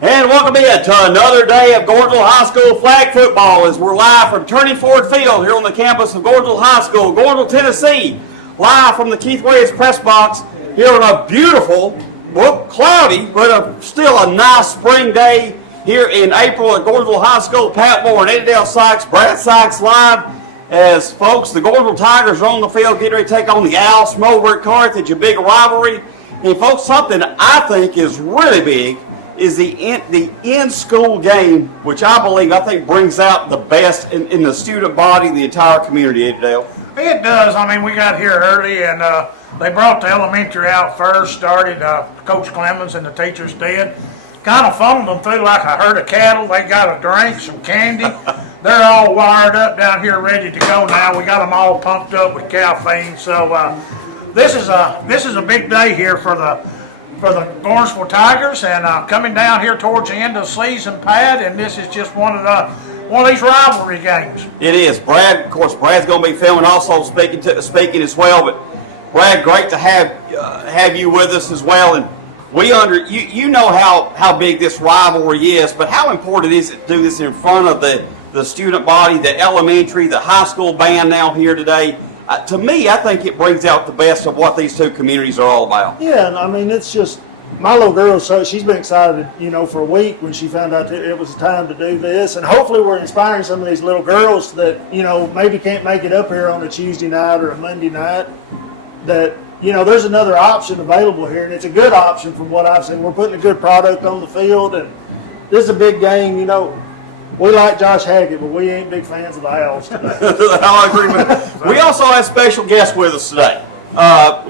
And welcome in to another day of Gordonsville High School Flag Football as we're live from Turning Ford Field here on the campus of Gordonsville High School, Gordonsville, Tennessee. Live from the Keith Williams press box here on a beautiful, well, cloudy, but still a nice spring day here in April at Gordonsville High School. Pat Moore and Eddie Dale Sykes, Brad Sykes live as folks, the Gordonsville Tigers are on the field getting ready to take on the Owls from over at Carthage, a big rivalry. And folks, something I think is really big is the in-school game, which I think brings out the best in the student body, the entire community, Eddie Dale. It does. I mean, we got here early, and they brought the elementary out first, started Coach Clemens and the teachers did. Kind of funneled them through like a herd of cattle. They got a drink, some candy. They're all wired up down here ready to go now. We got them all pumped up with caffeine. So this is a big day here for the Gordonsville Tigers, and coming down here towards the end of the season, Pat, and this is just one of these rivalry games. It is. Brad, of course, Brad's going to be filming, also speaking as well. But Brad, great to have you with us as well. And you know how big this rivalry is, but how important it is to do this in front of the student body, the elementary, the high school band now here today. To me, I think it brings out the best of what these two communities are all about. Yeah, and I mean, it's just, my little girl, so she's been excited, for a week when she found out that it was time to do this. And hopefully we're inspiring some of these little girls that, maybe can't make it up here on a Tuesday night or a Monday night, that, there's another option available here, and it's a good option from what I've seen. We're putting a good product on the field, and this is a big game, We like Josh Hackett, but we ain't big fans of the Owls today. I agree with you. We also have special guests with us today.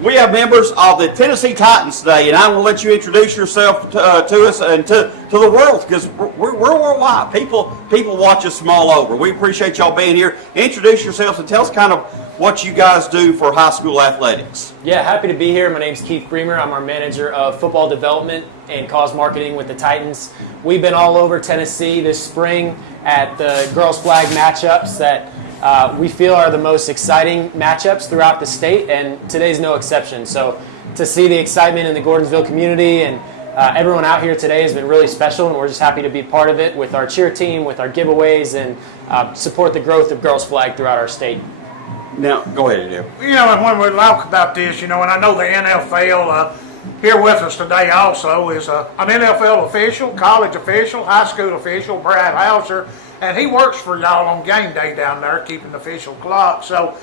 We have members of the Tennessee Titans today, and I will let you introduce yourself to us and to the world, because we're worldwide. People watch us from all over. We appreciate y'all being here. Introduce yourselves and tell us kind of what you guys do for high school athletics. Yeah, happy to be here. My name's Keith Bremer. I'm our manager of football development and cause marketing with the Titans. We've been all over Tennessee this spring at the girls' flag matchups that we feel are the most exciting matchups throughout the state, and today's no exception. So to see the excitement in the Gordonsville community and everyone out here today has been really special, and we're just happy to be part of it with our cheer team, with our giveaways, and support the growth of girls' flag throughout our state. Now, go ahead, Adele. And when we talk about this, and I know the NFL here with us today also is an NFL official, college official, high school official, Brad Hauser, and he works for y'all on game day down there, keeping the official clock. So,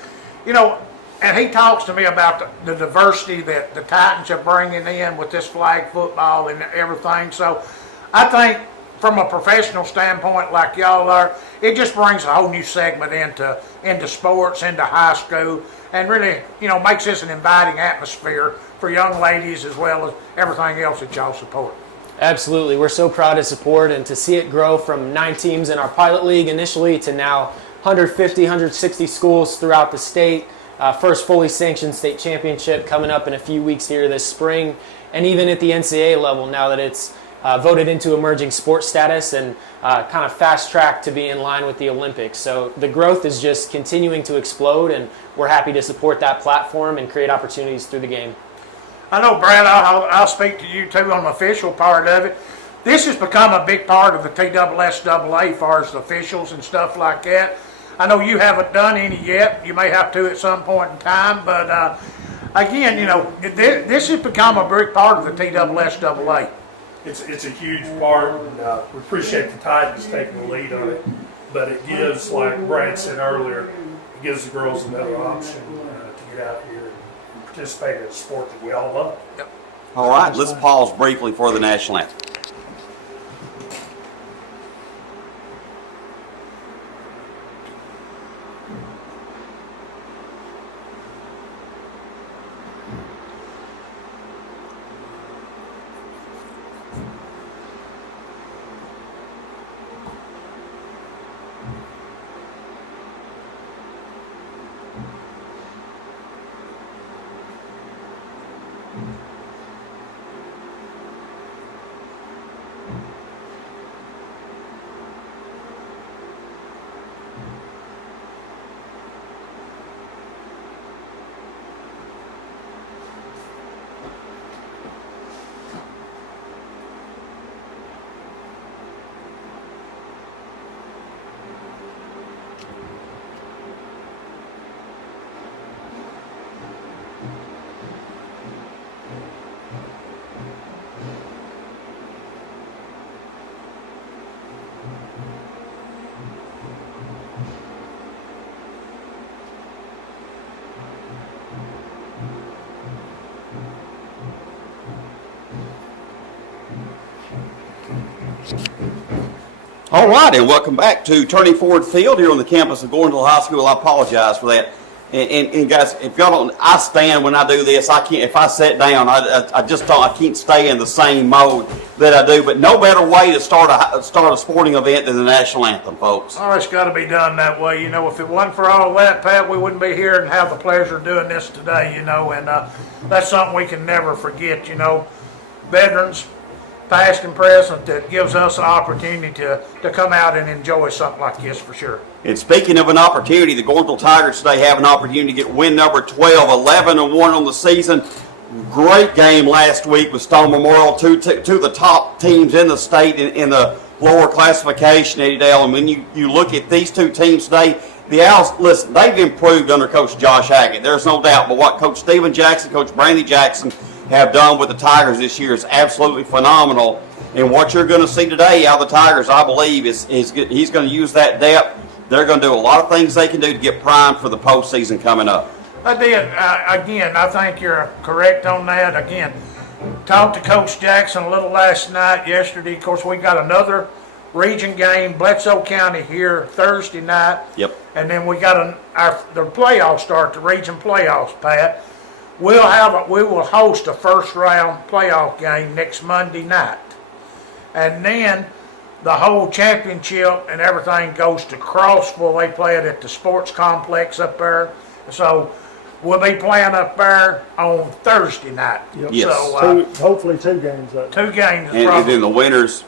and he talks to me about the diversity that the Titans are bringing in with this flag football and everything. So I think from a professional standpoint like y'all are, it just brings a whole new segment into sports, into high school, and really, makes this an inviting atmosphere for young ladies as well as everything else that y'all support. Absolutely. We're so proud to support and to see it grow from 9 teams in our pilot league initially to now 150, 160 schools throughout the state. First fully sanctioned state championship coming up in a few weeks here this spring. And even at the NCAA level now that it's voted into emerging sports status and kind of fast track to be in line with the Olympics. So the growth is just continuing to explode, and we're happy to support that platform and create opportunities through the game. I know, Brad, I'll speak to you too on the official part of it. This has become a big part of the TSSAA as far as the officials and stuff like that. I know you haven't done any yet. You may have to at some point in time, but again, this has become a big part of the TSSAA. It's a huge part, and we appreciate the Titans taking the lead on it. But it gives, like Brad said earlier, it gives the girls another option to get out here and participate in a sport that we all love. Yep. All right, let's pause briefly for the national anthem. All right, and welcome back to Turning Ford Field here on the campus of Gordonsville High School. I apologize for that. And guys, if y'all don't, I stand when I do this. I can't. If I sit down, I just don't. I can't stay in the same mode that I do. But no better way to start a sporting event than the national anthem, folks. Oh, it's got to be done that way. You know, if it wasn't for all that, Pat, we wouldn't be here and have the pleasure of doing this today. You know, and that's something we can never forget. You know, veterans, past and present, that gives us an opportunity to come out and enjoy something like this for sure. And speaking of an opportunity, the Gordonsville Tigers today have an opportunity to get win number 12, 11-1 on the season. Great game last week with Stone Memorial, two of the top teams in the state in the lower classification, Eddie Dale. And when you look at these two teams today, the Owls, listen, they've improved under Coach Josh Hackett. There's no doubt. But what Coach Steven Jackson, Coach Brandy Jackson have done with the Tigers this year is absolutely phenomenal. And what you're going to see today out of the Tigers, I believe, is he's going to use that depth. They're going to do a lot of things they can do to get primed for the postseason coming up. Again, I think you're correct on that. Again, talked to Coach Jackson a little last night, yesterday. Of course, we got another region game, Bledsoe County here Thursday night. Yep. And then we got the playoffs start, the region playoffs, Pat. We will host a first round playoff game next Monday night. And then the whole championship and everything goes to Crossville. They play it at the sports complex up there. So we'll be playing up there on Thursday night. Yep. Yes. So Hopefully 2 games. two games. And then the winners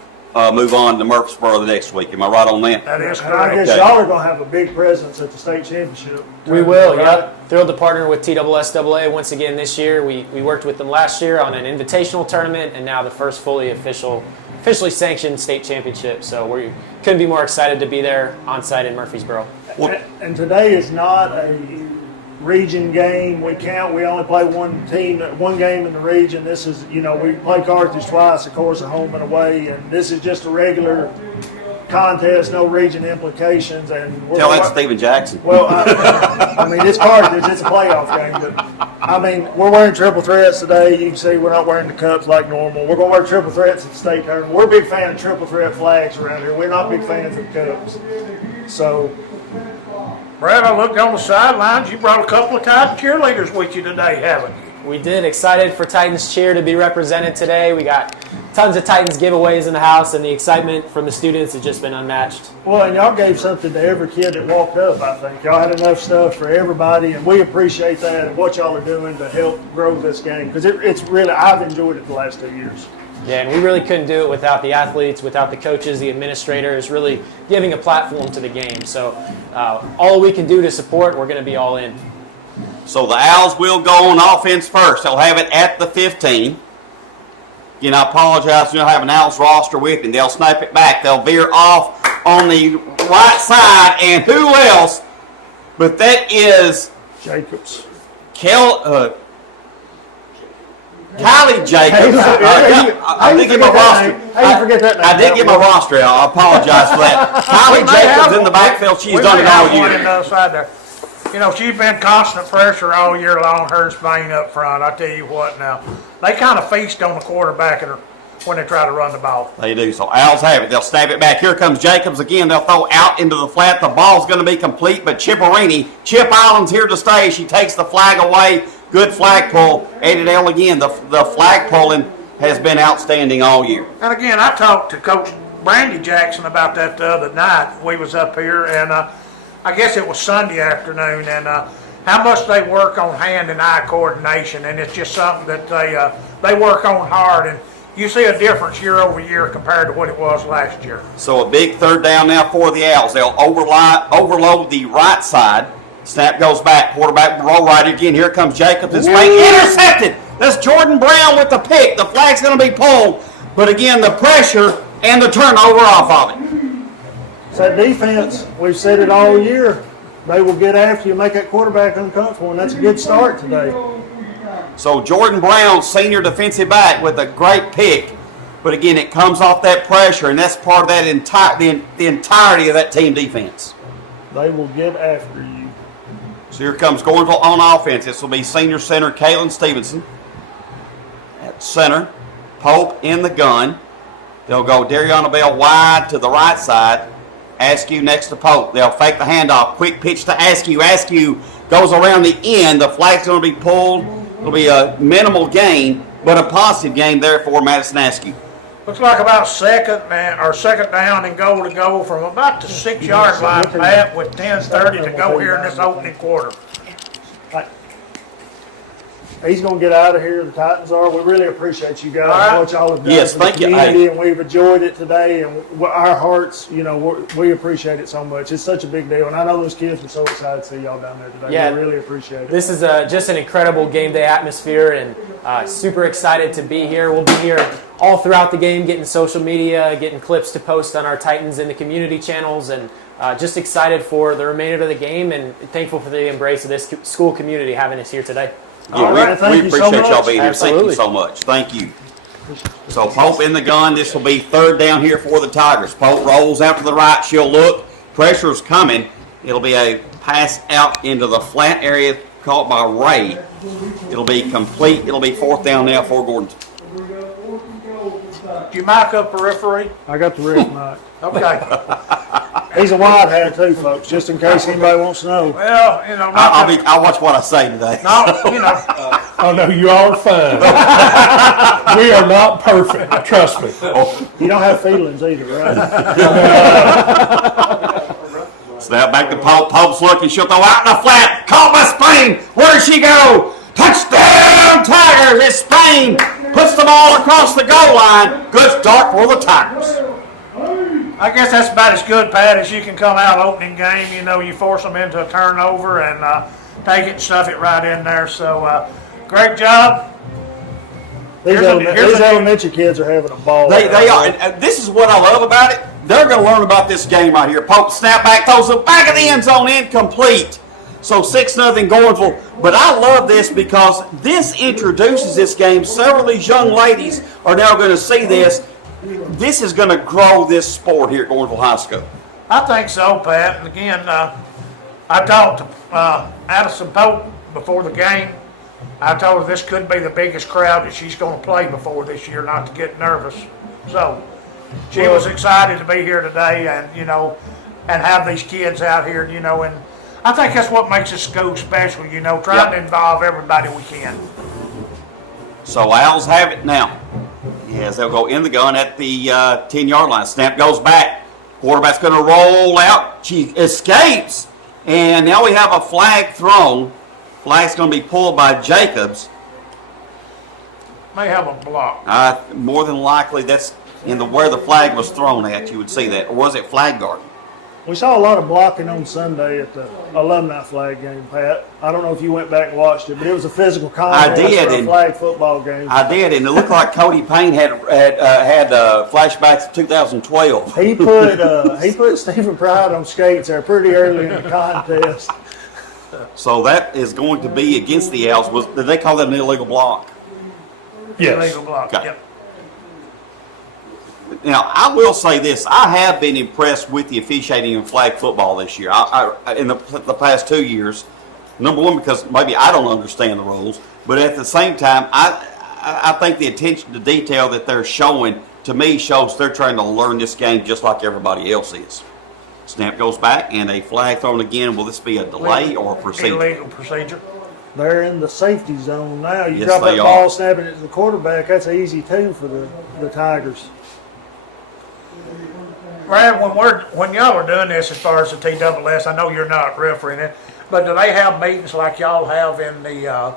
move on to Murfreesboro the next week. Am I right on that? That is And I correct. guess y'all are going to have a big presence at the state championship. We will, Right? yep. Thrilled to partner with TSSAA once again this year. We worked with them last year on an invitational tournament, and now the first officially sanctioned state championship. So we couldn't be more excited to be there on site in Murfreesboro. And today is not a region game. We only play one game in the region. This is, we play Carthage twice, of course, at home and away, and this is just a regular contest, no region implications. And Tell that to Steven Jackson. Well, I mean, it's Carthage. It's a playoff game, but I mean, we're wearing triple threats today. You can see we're not wearing the cups like normal. We're going to wear triple threats at the state tournament. We're a big fan of triple threat flags around here. We're not big fans of cups. So, Brad, I looked on the sidelines. You brought a couple of Titan cheerleaders with you today, haven't you? We did. Excited for Titans Cheer to be represented today. We got tons of Titans giveaways in the house, and the excitement from the students has just been unmatched. well, and y'all gave something to every kid that walked up, I think. Y'all had enough stuff for everybody, and we appreciate that and what y'all are doing to help grow this game. Because it's really, I've enjoyed it the last 2 years. Yeah, and we really couldn't do it without the athletes, without the coaches, the administrators, really giving a platform to the game. So all we can do to support, we're going to be all in. So the Owls will go on offense first. They'll have it at the 15. Again, I apologize. We don't have an Owls roster with them. They'll snap it back. They'll veer off on the right side. And who else? But that is Jacobs. Kylie Jacobs. I did get my roster. How you forget that name? I did get my roster out. I apologize for that. Kylie Jacobs in the backfield. She's done it all One on year. the other side there. You know, she's been constant pressure all year long, her and Spain up front. I tell you what now. They kind of feast on the quarterback when they try to run the ball. They do. So Owls have it. They'll snap it back. Here comes Jacobs again. They'll throw out into the flat. The ball's going to be complete, but Chip Allen's here to stay. She takes the flag away. Good flag pull. Eddie Dale again. The flag pulling has been outstanding all year. And again, I talked to Coach Brandy Jackson about that the other night. We was up here, and I guess it was Sunday afternoon, and how much they work on hand and eye coordination, and it's just something that they work on hard, and you see a difference year over year compared to what it was last year. So a big third down now for the Owls. They'll overload the right side. Snap goes back. Quarterback roll right again. Here comes Jacobs. It's intercepted. That's Jordan Brown with the pick. The flag's going to be pulled. But again, the pressure and the turnover off of it. It's that defense. We've said it all year. They will get after you, make that quarterback uncomfortable, and that's a good start today. So Jordan Brown, senior defensive back, with a great pick. But again, it comes off that pressure, and that's part of that the entirety of that team defense. They will get after you. So here comes Gordonsville on offense. This will be senior center Kaylin Stevenson at center. Pope in the gun. They'll go Dariana Bell wide to the right side. Askew next to Pope. They'll fake the handoff. Quick pitch to Askew. Askew goes around the end. The flag's going to be pulled. It'll be a minimal gain, but a positive gain there for Madison Askew. Looks like about second down and goal to go from about the 6-yard line, Pat, with 10:30 to go here in this opening quarter. He's going to get out of here. The Titans are. We really appreciate you guys. All right. What y'all have done Yes, for the thank you. community, Hey. and we've enjoyed it today. And our hearts, we appreciate it so much. It's such a big deal, and I know those kids were so excited to see y'all down there today. Yeah. We really appreciate it. This is just an incredible game day atmosphere, and super excited to be here. We'll be here all throughout the game, getting social media, getting clips to post on our Titans in the community channels, and just excited for the remainder of the game, and thankful for the embrace of this school community having us here today. All right, We thank you so appreciate y'all much. being here. Thank you Absolutely. so much. Thank you. So Pope in the gun. This will be third down here for the Tigers. Pope rolls out to the right. She'll look. Pressure's coming. It'll be a pass out into the flat area caught by Ray. It'll be complete. It'll be fourth down now for Gordon. Do you mic up a referee? I got the wrist mic. Okay. He's a wide hat too, folks, just in case anybody wants to know. Well, I'll watch what I say today. Oh, no, you all are fine. We are not perfect, trust me. You don't have feelings either, right? Snap back to Pope. Pope's looking. She'll throw out in the flat. Caught by Spain. Where does she go? Touchdown, Tigers. It's Spain. Puts the ball across the goal line. Good start for the Tigers. I guess that's about as good, Pat, as you can come out opening game. You force them into a turnover and take it and stuff it right in there. So, great job. These elementary kids are having a ball. They are. And this is what I love about it. They're going to learn about this game right here. Pope snap back, throws it back of the end zone, incomplete. So 6-0 Gordonsville. But I love this because this introduces this game. Several of these young ladies are now going to see this. This is going to grow this sport here at Gordonsville High School. I think so, Pat. And again, I talked to Addison Pope before the game. I told her this could be the biggest crowd that she's going to play before this year, not to get nervous. So she was excited to be here today, and and have these kids out here, and I think that's what makes this school special. Trying to involve everybody we can. So Owls have it now. Yes, they'll go in the gun at the 10-yard line. Snap goes back. Quarterback's going to roll out. She escapes. And now we have a flag thrown. Flag's going to be pulled by Jacobs. May have a block. More than likely, that's where the flag was thrown at. You would see that. Or was it flag guard? We saw a lot of blocking on Sunday at the alumni flag game, Pat. I don't know if you went back and watched it, but it was a physical contest I did, for a and flag football game. I did, and it looked like Cody Payne had flashbacks of 2012. He put Stephen Pride on skates there pretty early in the contest. So that is going to be against the Owls. Did they call that an illegal block? Yes. Illegal block. Okay. Yep. Now, I will say this. I have been impressed with the officiating in flag football this year. In the past 2 years, number one, because maybe I don't understand the rules, but at the same time, I think the attention to detail that they're showing, to me, shows they're trying to learn this game just like everybody else is. Snap goes back, and a flag thrown again. Will this be a delay or a procedure? Illegal procedure. They're in the safety zone now. You Yes, drop that they ball, are. snapping it to the quarterback. That's easy too for the Tigers. Brad, when y'all are doing this as far as the TSS, I know you're not refereeing it, but do they have meetings like y'all have in the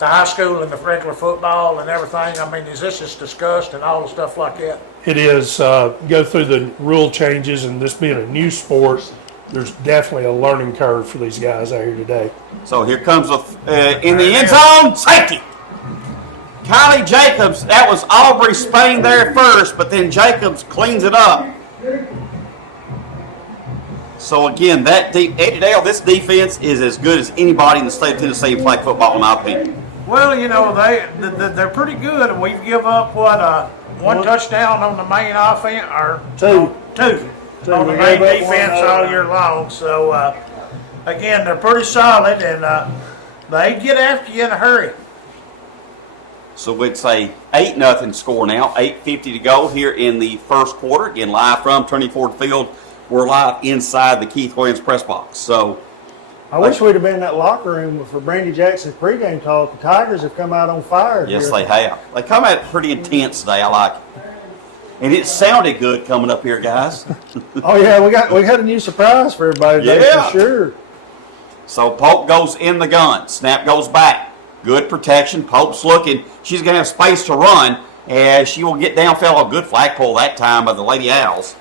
high school and the regular football and everything? I mean, is this just discussed and all the stuff like that? It is, go through the rule changes, and this being a new sport, there's definitely a learning curve for these guys out here today. So here comes in the end zone, safety. Kylie Jacobs, that was Aubrey Spain there first, but then Jacobs cleans it up. So again, Eddie Dale, this defense is as good as anybody in the state of Tennessee in flag football, in my opinion. Well, they're pretty good, and we've give up one touchdown on the main offense, or Two. two on the We main gave up defense one, all year long. So again, they're pretty solid, and they get after you in a hurry. So it's a 8-0 score now. 8:50 to go here in the first quarter. Again, live from Turning Ford Field. We're live inside the Keith Williams press box. So I wish we'd have been in that locker room for Brandy Jackson's pregame talk. The Tigers have come out on fire. yes, here. they have. They come out pretty intense today. I like it. And it sounded good coming up here, guys. Oh yeah, we had a new surprise for everybody today, Yeah. for sure. So Pope goes in the gun. Snap goes back. Good protection. Pope's looking. She's going to have space to run as she will get downfield. A good flagpole that time by the Lady Owls.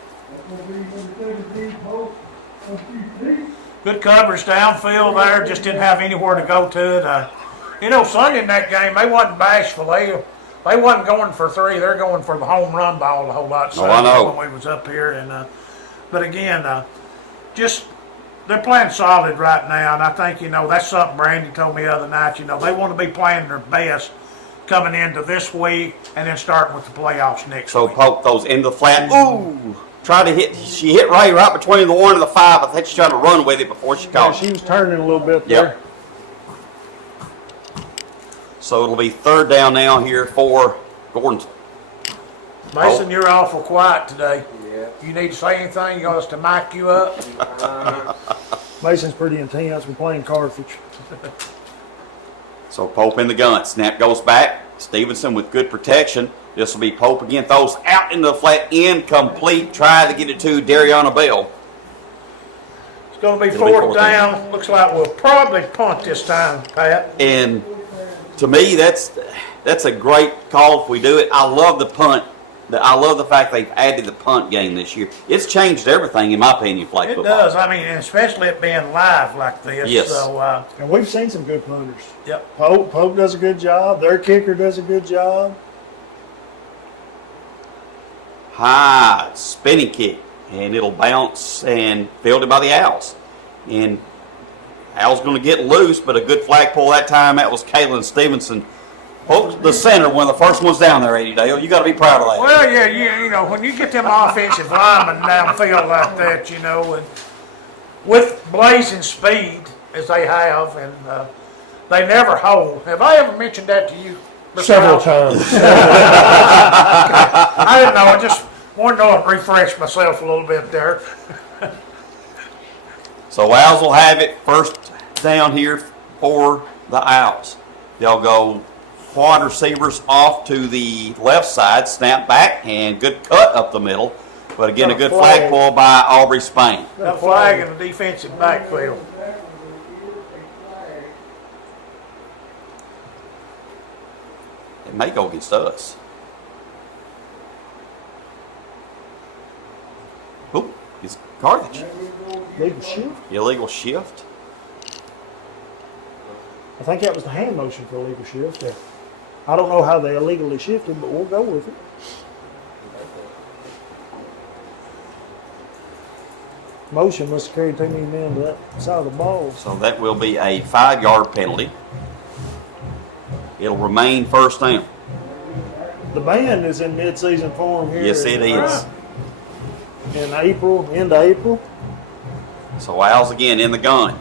Good coverage downfield there. Just didn't have anywhere to go to it. Sunday in that game, they wasn't bashful. They wasn't going for three. They're going for the home run ball a whole lot. Oh, I know. When we was up here, but again, just they're playing solid right now, and I think that's something Brandy told me the other night. They want to be playing their best coming into this week, and then starting with the playoffs next So week. Pope throws into the flat. Ooh! Tried to hit. She hit Ray right between the 1 and the 5. I think she's trying to run with it before she Yeah, caught she it. was turning a little bit there. So it'll be 3rd down now here for Gordonsville. Mason, you're awful quiet today. You need to say anything? You want us to mic you up? Mason's pretty intense. We're playing Carthage. So Pope in the gun. Snap goes back. Stevenson with good protection. This will be Pope again. Throws out into the flat. Incomplete. Try to get it to Dariana Bell. It's going to be It'll be 4th fourth down. Looks like we'll probably punt this time, Pat. And to me, that's a great call if we do it. I love the punt. I love the fact they've added the punt game this year. It's changed everything, in my opinion, flag It football. does. I mean, especially it being live like this. Yes. So, And we've seen some good punters. yep. Pope does a good job. Their kicker does a good job. High spinning kick, and it'll bounce and fielded by the Owls. And Owls going to get loose, but a good flagpole that time. That was Kaylin Stevenson. Pope's the center, one of the first ones down there, Eddie Dale. You got to be proud of that. Well, yeah, when you get them offensive linemen downfield like that, and with blazing speed as they have, and they never hold. Have I ever mentioned that to you? Mr. Several House? times. I didn't know. I just wanted to refresh myself a little bit there. So Owls will have it 1st down here for the Owls. They'll go quad receivers off to the left side, snap back, and good cut up the middle. But again, a good flagpole by Aubrey Spain. Got a flag in the defensive backfield. It may go against us. Oop, it's Carthage. Legal shift. Illegal shift. I think that was the hand motion for illegal shift. Yeah. I don't know how they illegally shifted, but we'll go with it. Motion must have carried too many men to that side of the ball. So that will be a 5-yard penalty. It'll remain 1st down. The band is in mid-season form here. Yes, it is. In April, end of April. So Owls again in the gun.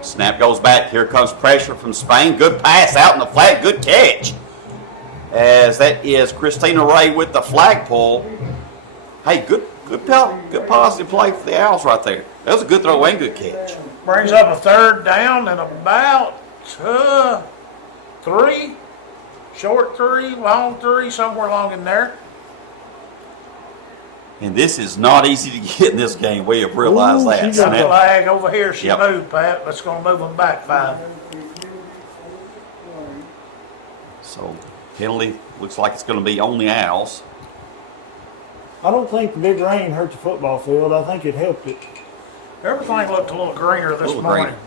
Snap goes back. Here comes pressure from Spain. Good pass out in the flat. Good catch. As that is Christina Ray with the flagpole. Hey, good positive play for the Owls right there. That was a good throw and good catch. Brings up a 3rd down and about 3. Short 3, long 3, somewhere along in there. And this is not easy to get in this game. We have realized Ooh, that. she got Got a Snap. flag over here. She Yep. moved, Pat. That's going to move them back 5. So penalty looks like it's going to be on the Owls. I don't think the big rain hurt the football field. I think it helped it. Everything looked a little greener this Little morning. greener.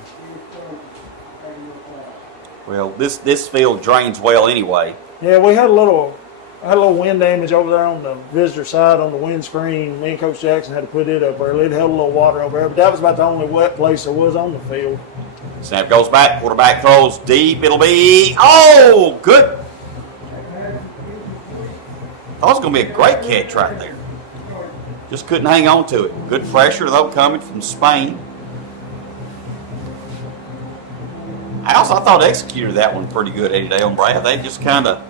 Well, this field drains well anyway. Yeah, we had a little wind damage over there on the visitor side on the windscreen. Me and Coach Jackson had to put it up early. It held a little water over there, but that was about the only wet place there was on the field. Snap goes back. Quarterback throws deep. It'll be good. Thought it was going to be a great catch right there. Just couldn't hang on to it. Good pressure though coming from Spain. Owls, I thought executed that one pretty good, Eddie Dale and Brad. They just kind of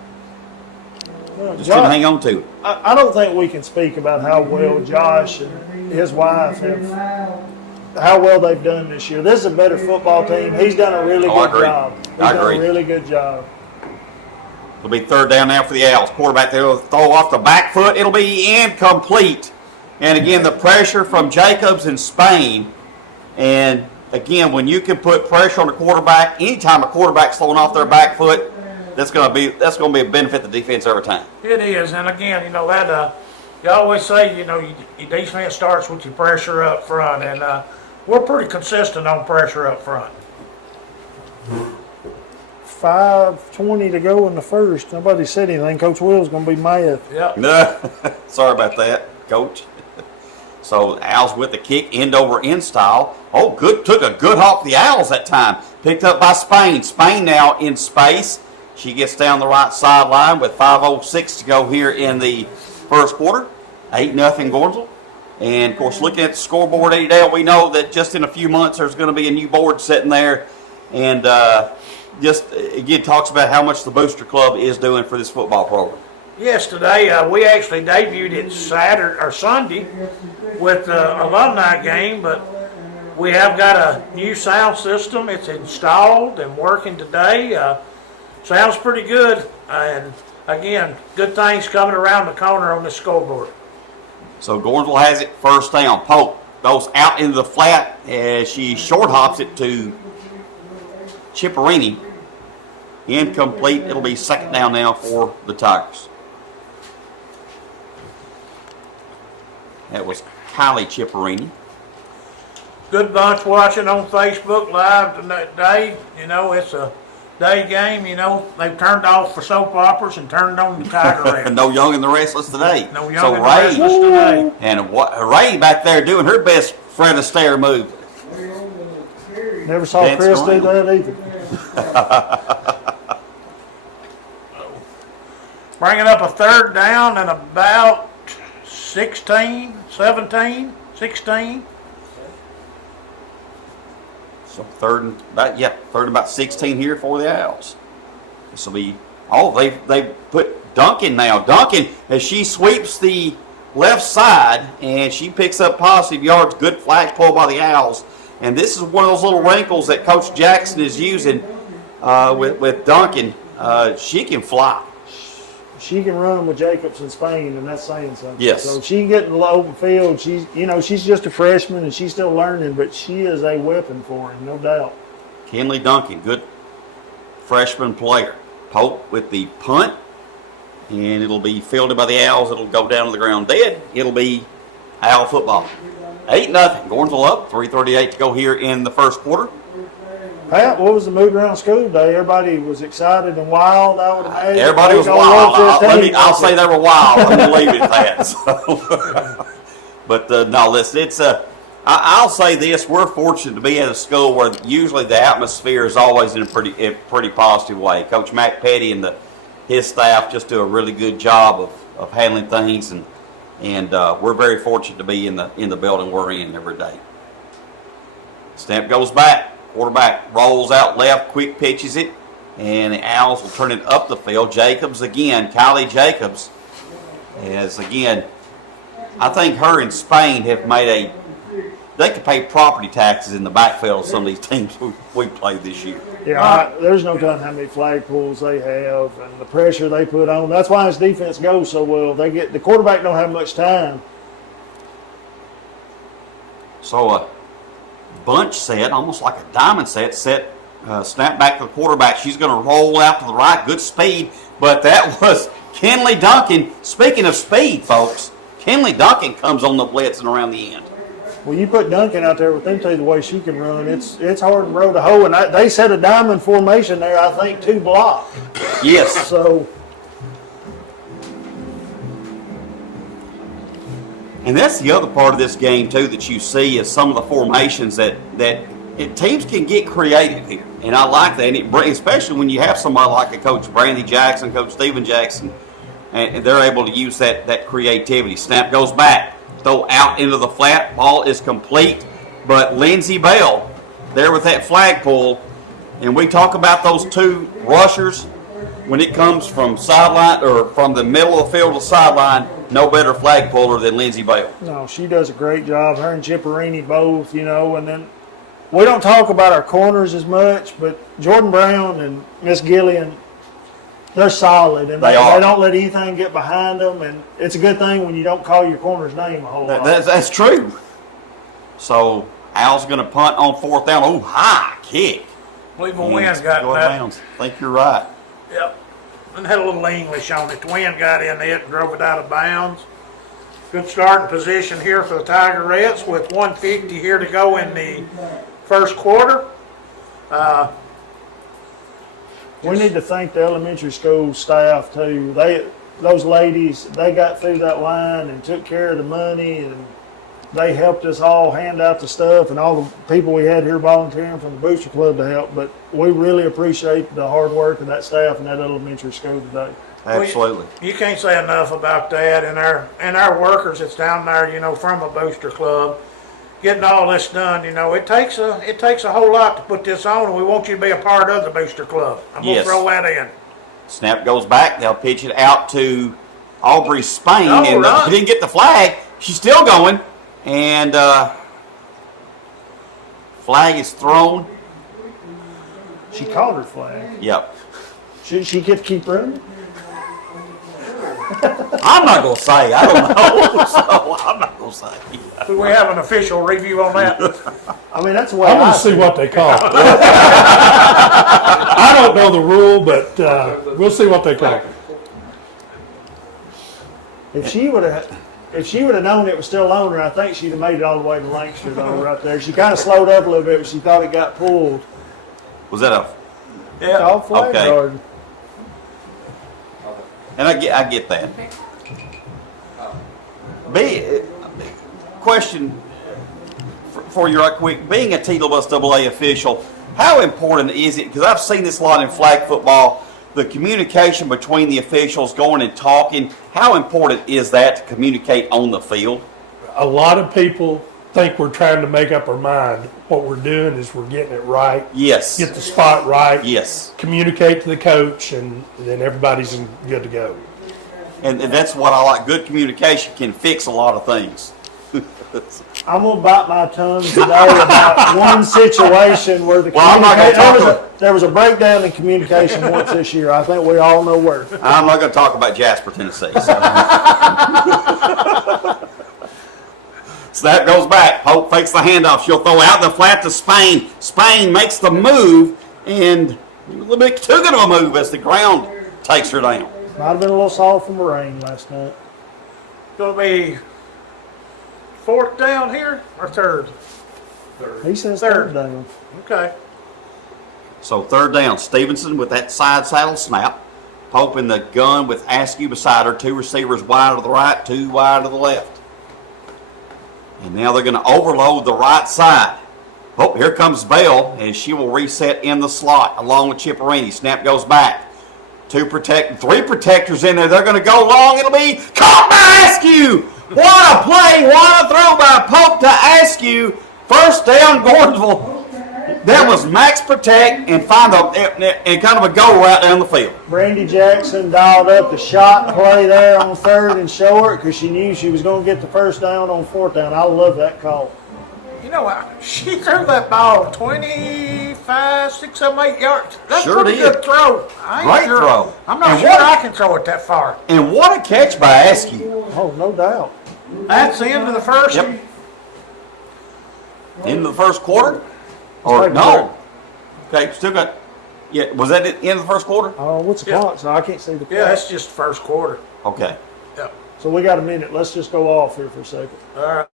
Just couldn't hang on to it. I don't think we can speak about how well Josh and his wife how well they've done this year. This is a better football team. He's done a really I good agree. job. He's I done agree. a really good job. It'll be third down now for the Owls. Quarterback there will throw off the back foot. It'll be incomplete. And again, the pressure from Jacobs and Spain. And again, when you can put pressure on the quarterback, anytime a quarterback's throwing off their back foot, that's going to be a benefit to the defense every time. It is, and again, that you always say, your defense starts with your pressure up front, and we're pretty consistent on pressure up front. 5:20 to go in the first. Nobody said anything. Coach Will's going to be mad. Yep. No, sorry about that, Coach. So Owls with the kick, end over end style. Oh, good! Took a good hop for the Owls that time. Picked up by Spain. Spain now in space. She gets down the right sideline with 5:06 to go here in the first quarter. 8-0 Gordonsville. And, of course, looking at the scoreboard, Eddie Dale, we know that just in a few months there's going to be a new board sitting there. And just, again, talks about how much the Booster Club is doing for this football program. Yes, today we actually debuted it Sunday with the alumni game, but we have got a new sound system. It's installed and working today. Sounds pretty good, and again, good things coming around the corner on the scoreboard. So Gordonsville has it first down. Pope goes out into the flat as she short hops it to Chipperini. Incomplete. It'll be second down now for the Tigers. That was Kylie Chipperini. Good bunch watching on Facebook Live today. It's a day game. They've turned off for soap operas and turned on the Tiger Rap. No Young and the Restless today. No Young so and the Ray, Restless today. And Ray back there doing her best Fred Astaire move. Never saw Dance Chris around. do that either. Bringing up a third down and about 16, 17, 16. So third and about 16 here for the Owls. This will be they put Duncan now. Duncan, as she sweeps the left side and she picks up positive yards, good flag pull by the Owls. And this is one of those little wrinkles that Coach Jackson is using with Duncan. She can fly. She can run with Jacobs and Spain, and that's saying something. Yes. So she can get in the open field. She's just a freshman and she's still learning, but she is a weapon for him, no doubt. Kenley Duncan, good freshman player. Pope with the punt, and it'll be fielded by the Owls. It'll go down to the ground dead. It'll be Owl football. 8-0. Gordonsville up. 3:38 to go here in the first quarter. Pat, what was the mood around school today? Everybody was excited and wild, I would imagine. Everybody was wild. I'll say they were wild. I'm going to leave it at that. So. But no, listen, I'll say this. We're fortunate to be at a school where usually the atmosphere is always in a pretty positive way. Coach Mac Petty and his staff just do a really good job of handling things, and we're very fortunate to be in the building we're in every day. Snap goes back. Quarterback rolls out left, quick pitches it, and the Owls will turn it up the field. Jacobs again, Kylie Jacobs, again, I think her and Spain have made they could pay property taxes in the backfield of some of these teams we played this year. Yeah, there's no telling how many flag pulls they have and the pressure they put on. That's why his defense goes so well. The quarterback don't have much time. So bunch set, almost like a diamond set, snap back to the quarterback. She's going to roll out to the right, good speed, but that was Kenley Duncan. Speaking of speed, folks, Kenley Duncan comes on the blitz and around the end. Well, you put Duncan out there with them two the way she can run, it's hard to roll the hole. And they set a diamond formation there, I think, 2 block. Yes. So. And that's the other part of this game, too, that you see is some of the formations that teams can get creative here. And I like that, and especially when you have somebody like a Coach Brandy Jackson, Coach Steven Jackson, and they're able to use that creativity. Snap goes back, throw out into the flat, ball is complete, but Lindsey Bell there with that flag pull, and we talk about those two rushers. when it comes from sideline or from the middle of the field to sideline, no better flag puller than Lindsey Bell. No, she does a great job. Her and Chipperini both, and then we don't talk about our corners as much, but Jordan Brown and Miss Gillian, they're solid, and They are. they don't let anything get behind them, and it's a good thing when you don't call your corner's name a whole lot. That's true. So Al's going to punt on 4th down. Oh, high kick. I believe the wind got Go out of that. bounds. I think you're right. Yep. And had a little English on it. The wind got in it and drove it out of bounds. Good starting position here for the Tigerettes with 150 here to go in the first quarter. We need to thank the elementary school staff too. Those ladies, they got through that line and took care of the money, and they helped us all hand out the stuff, and all the people we had here volunteering from the Booster Club to help. But we really appreciate the hard work of that staff in that elementary school today. Absolutely. You can't say enough about that, and our workers that's down there, from a Booster Club, getting all this done. It takes a whole lot to put this on, and we want you to be a part of the Booster Club. I'm gonna Yes. throw that in. Snap goes back. They'll pitch it out to Aubrey Spain, Oh, and right. he didn't get the flag. She's still going, and flag is thrown. She called her flag. Yep. Should she get to keep running? I'm not gonna say. I don't know. So I'm not gonna say. Do we have an official review on that? I mean, that's the way I I want to see it. what they call it. I don't know the rule, but we'll see what they call it. If she would have known it was still on her, I think she'd have made it all the way to Lancaster though, right there. She kind of slowed up a little bit when she thought it got pulled. Was that a? Called flag Okay. guard. And I get that. Question for you right quick. Being a TSSAA official, how important is it? Because I've seen this a lot in flag football, the communication between the officials going and talking. How important is that to communicate on the field? A lot of people think we're trying to make up our mind. What we're doing is we're getting it right, Yes. get the spot right, Yes. communicate to the coach, and then everybody's good to go. And that's what I like. Good communication can fix a lot of things. I'm gonna bite my tongue today about one situation where the Well, I'm not gonna talk there was a breakdown in communication once this year. I think we all know where. I'm not going to talk about Jasper, Tennessee. So. Snap goes back. Pope fakes the handoff. She'll throw out the flat to Spain. Spain makes the move, and a little bit too good of a move as the ground takes her down. Might have been a little soft from the rain last night. Gonna be 4th down here or 3rd? He says Third. third down. Okay. So 3rd down. Stevenson with that side saddle snap. Pope in the gun with Askew beside her. 2 receivers wide to the right, 2 wide to the left. And now they're going to overload the right side. Oh, here comes Bell, and she will reset in the slot along with Chipperini. Snap goes back. 3 protectors in there. They're going to go long. It'll be caught by Askew. What a play. What a throw by Pope to Askew. 1st down, Gordonsville. That was max protect and find and kind of a go route down the field. Brandy Jackson dialed up the shot play there on 3rd and short because she knew she was going to get the 1st down on 4th down. I love that call. You know what? She threw that ball 25, 6, 7, 8 yards. That's Sure a pretty did. good throw. I ain't Great sure- throw. I'm not And sure what- I can throw it that far. And what a catch by Askew. Oh, no doubt. That's the end of the first. Yep. Into the first quarter? Or take a no? Okay, still got. Yeah, was that the end of the first quarter? Oh, what's the Yeah. clock? So I can't see the clock. Yeah, that's just first quarter. Okay. Yep. So we got a minute. Let's just go off here for a second. All right.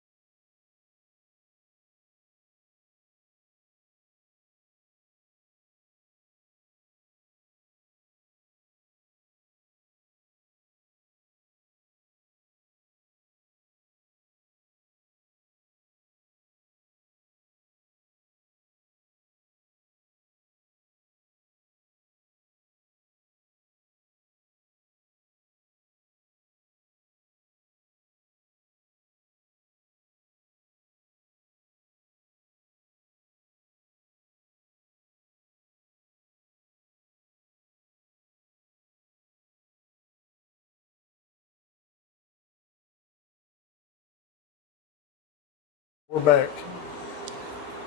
We're back.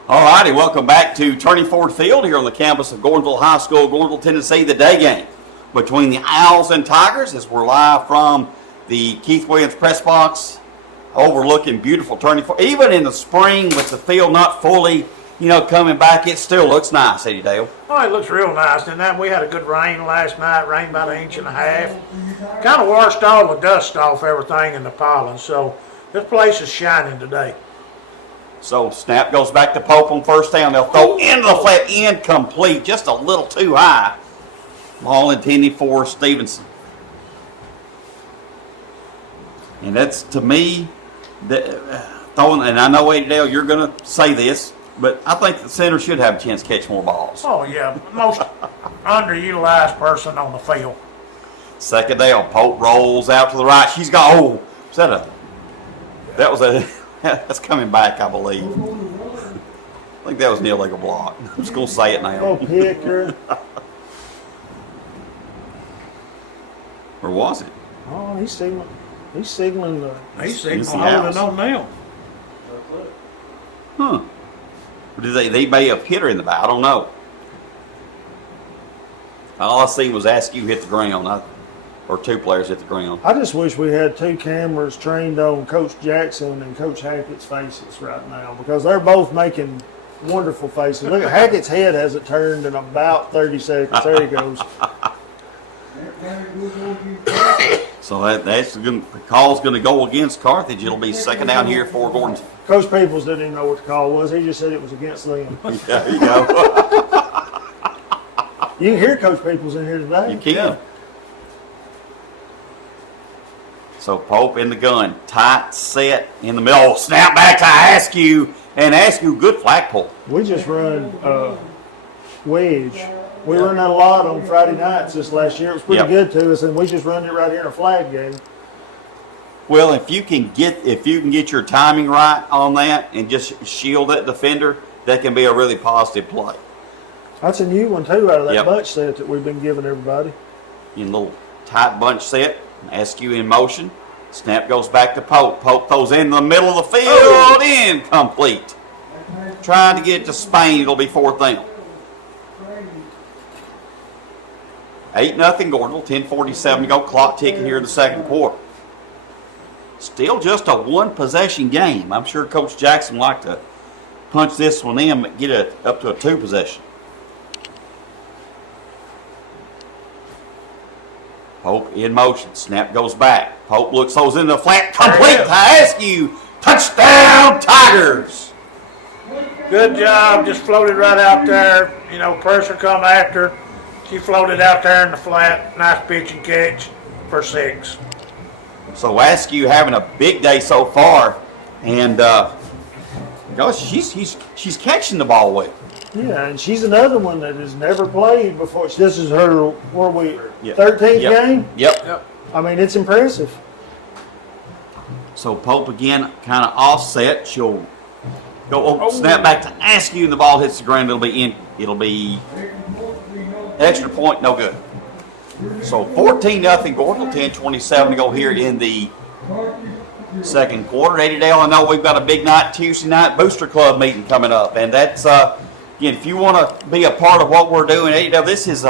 All righty, welcome back to Turning Ford Field here on the campus of Gordonsville High School, Gordonsville, Tennessee. The day game between the Owls and Tigers as we're live from the Keith Williams press box overlooking beautiful Turning Ford. Even in the spring with the field not fully, coming back, it still looks nice, Eddie Dale. Oh, it looks real nice. And then we had a good rain last night, rained about 1.5 inches. Kind of washed all the dust off everything in the pollen. So this place is shining today. So snap goes back to Pope on first down. They'll throw into the flat, incomplete, just a little too high. Ball intended for Stevenson. And that's, to me, throwing, and I know, Eddie Dale, you're going to say this, but I think the center should have a chance to catch more balls. Oh, yeah. Most underutilized person on the field. Second down, Pope rolls out to the right. She's got, that's coming back, I believe. I think that was an illegal block. I'm just going to say it now. Oh, Picker. Or was it? Oh, he's signaling. He's signaling the. He's It's the holding Owls. on now. Huh. They may have hit her in the back. I don't know. All I see was Askew hit the ground, or two players hit the ground. I just wish we had two cameras trained on Coach Jackson and Coach Hackett's faces right now because they're both making wonderful faces. Look at Hackett's head hasn't turned in about 30 seconds. There he goes. So the call's going to go against Carthage. It'll be second down here for Gordon. Coach Peoples didn't even know what the call was. He just said it was against them. There you go. You can hear Coach Peoples in here today. You can. So Pope in the gun, tight set in the middle. Snap back to Askew, and Askew, good flag pull. We just run wedge. We run that a lot on Friday nights this last year. It was pretty Yep. good to us, and we just run it right here in a flag game. Well, if you can get your timing right on that and just shield that defender, that can be a really positive play. That's a new one too out of that Yep. bunch set that we've been giving everybody. In a little tight bunch set, Askew in motion. Snap goes back to Pope. Pope throws in the middle of the field, incomplete. Trying to get to Spain, it'll be fourth down. 8-0 Gordonsville, 10:47 to go. Clock ticking here in the second quarter. Still just a one-possession game. I'm sure Coach Jackson would like to punch this one in and get it up to a two-possession. Pope in motion. Snap goes back. Pope looks those in the flat. Complete to Askew. Touchdown, Tigers. Good job. Just floated right out there. Pressure come after. She floated out there in the flat. Nice pitch and catch for 6. So Askew having a big day so far, and gosh, she's catching the ball well. Yeah, and she's another one that has never played before. This is her 13th Yep. game. Yep. I mean, it's impressive. So Pope again, kind of offset. She'll go snap back to Askew, and the ball hits the ground. It'll be extra point, no good. So 14-0 Gordonsville, 10:27 to go here in the second quarter. Eddie Dale, I know we've got a big night Tuesday night Booster Club meeting coming up, and that's again, if you want to be a part of what we're doing, Eddie Dale, this is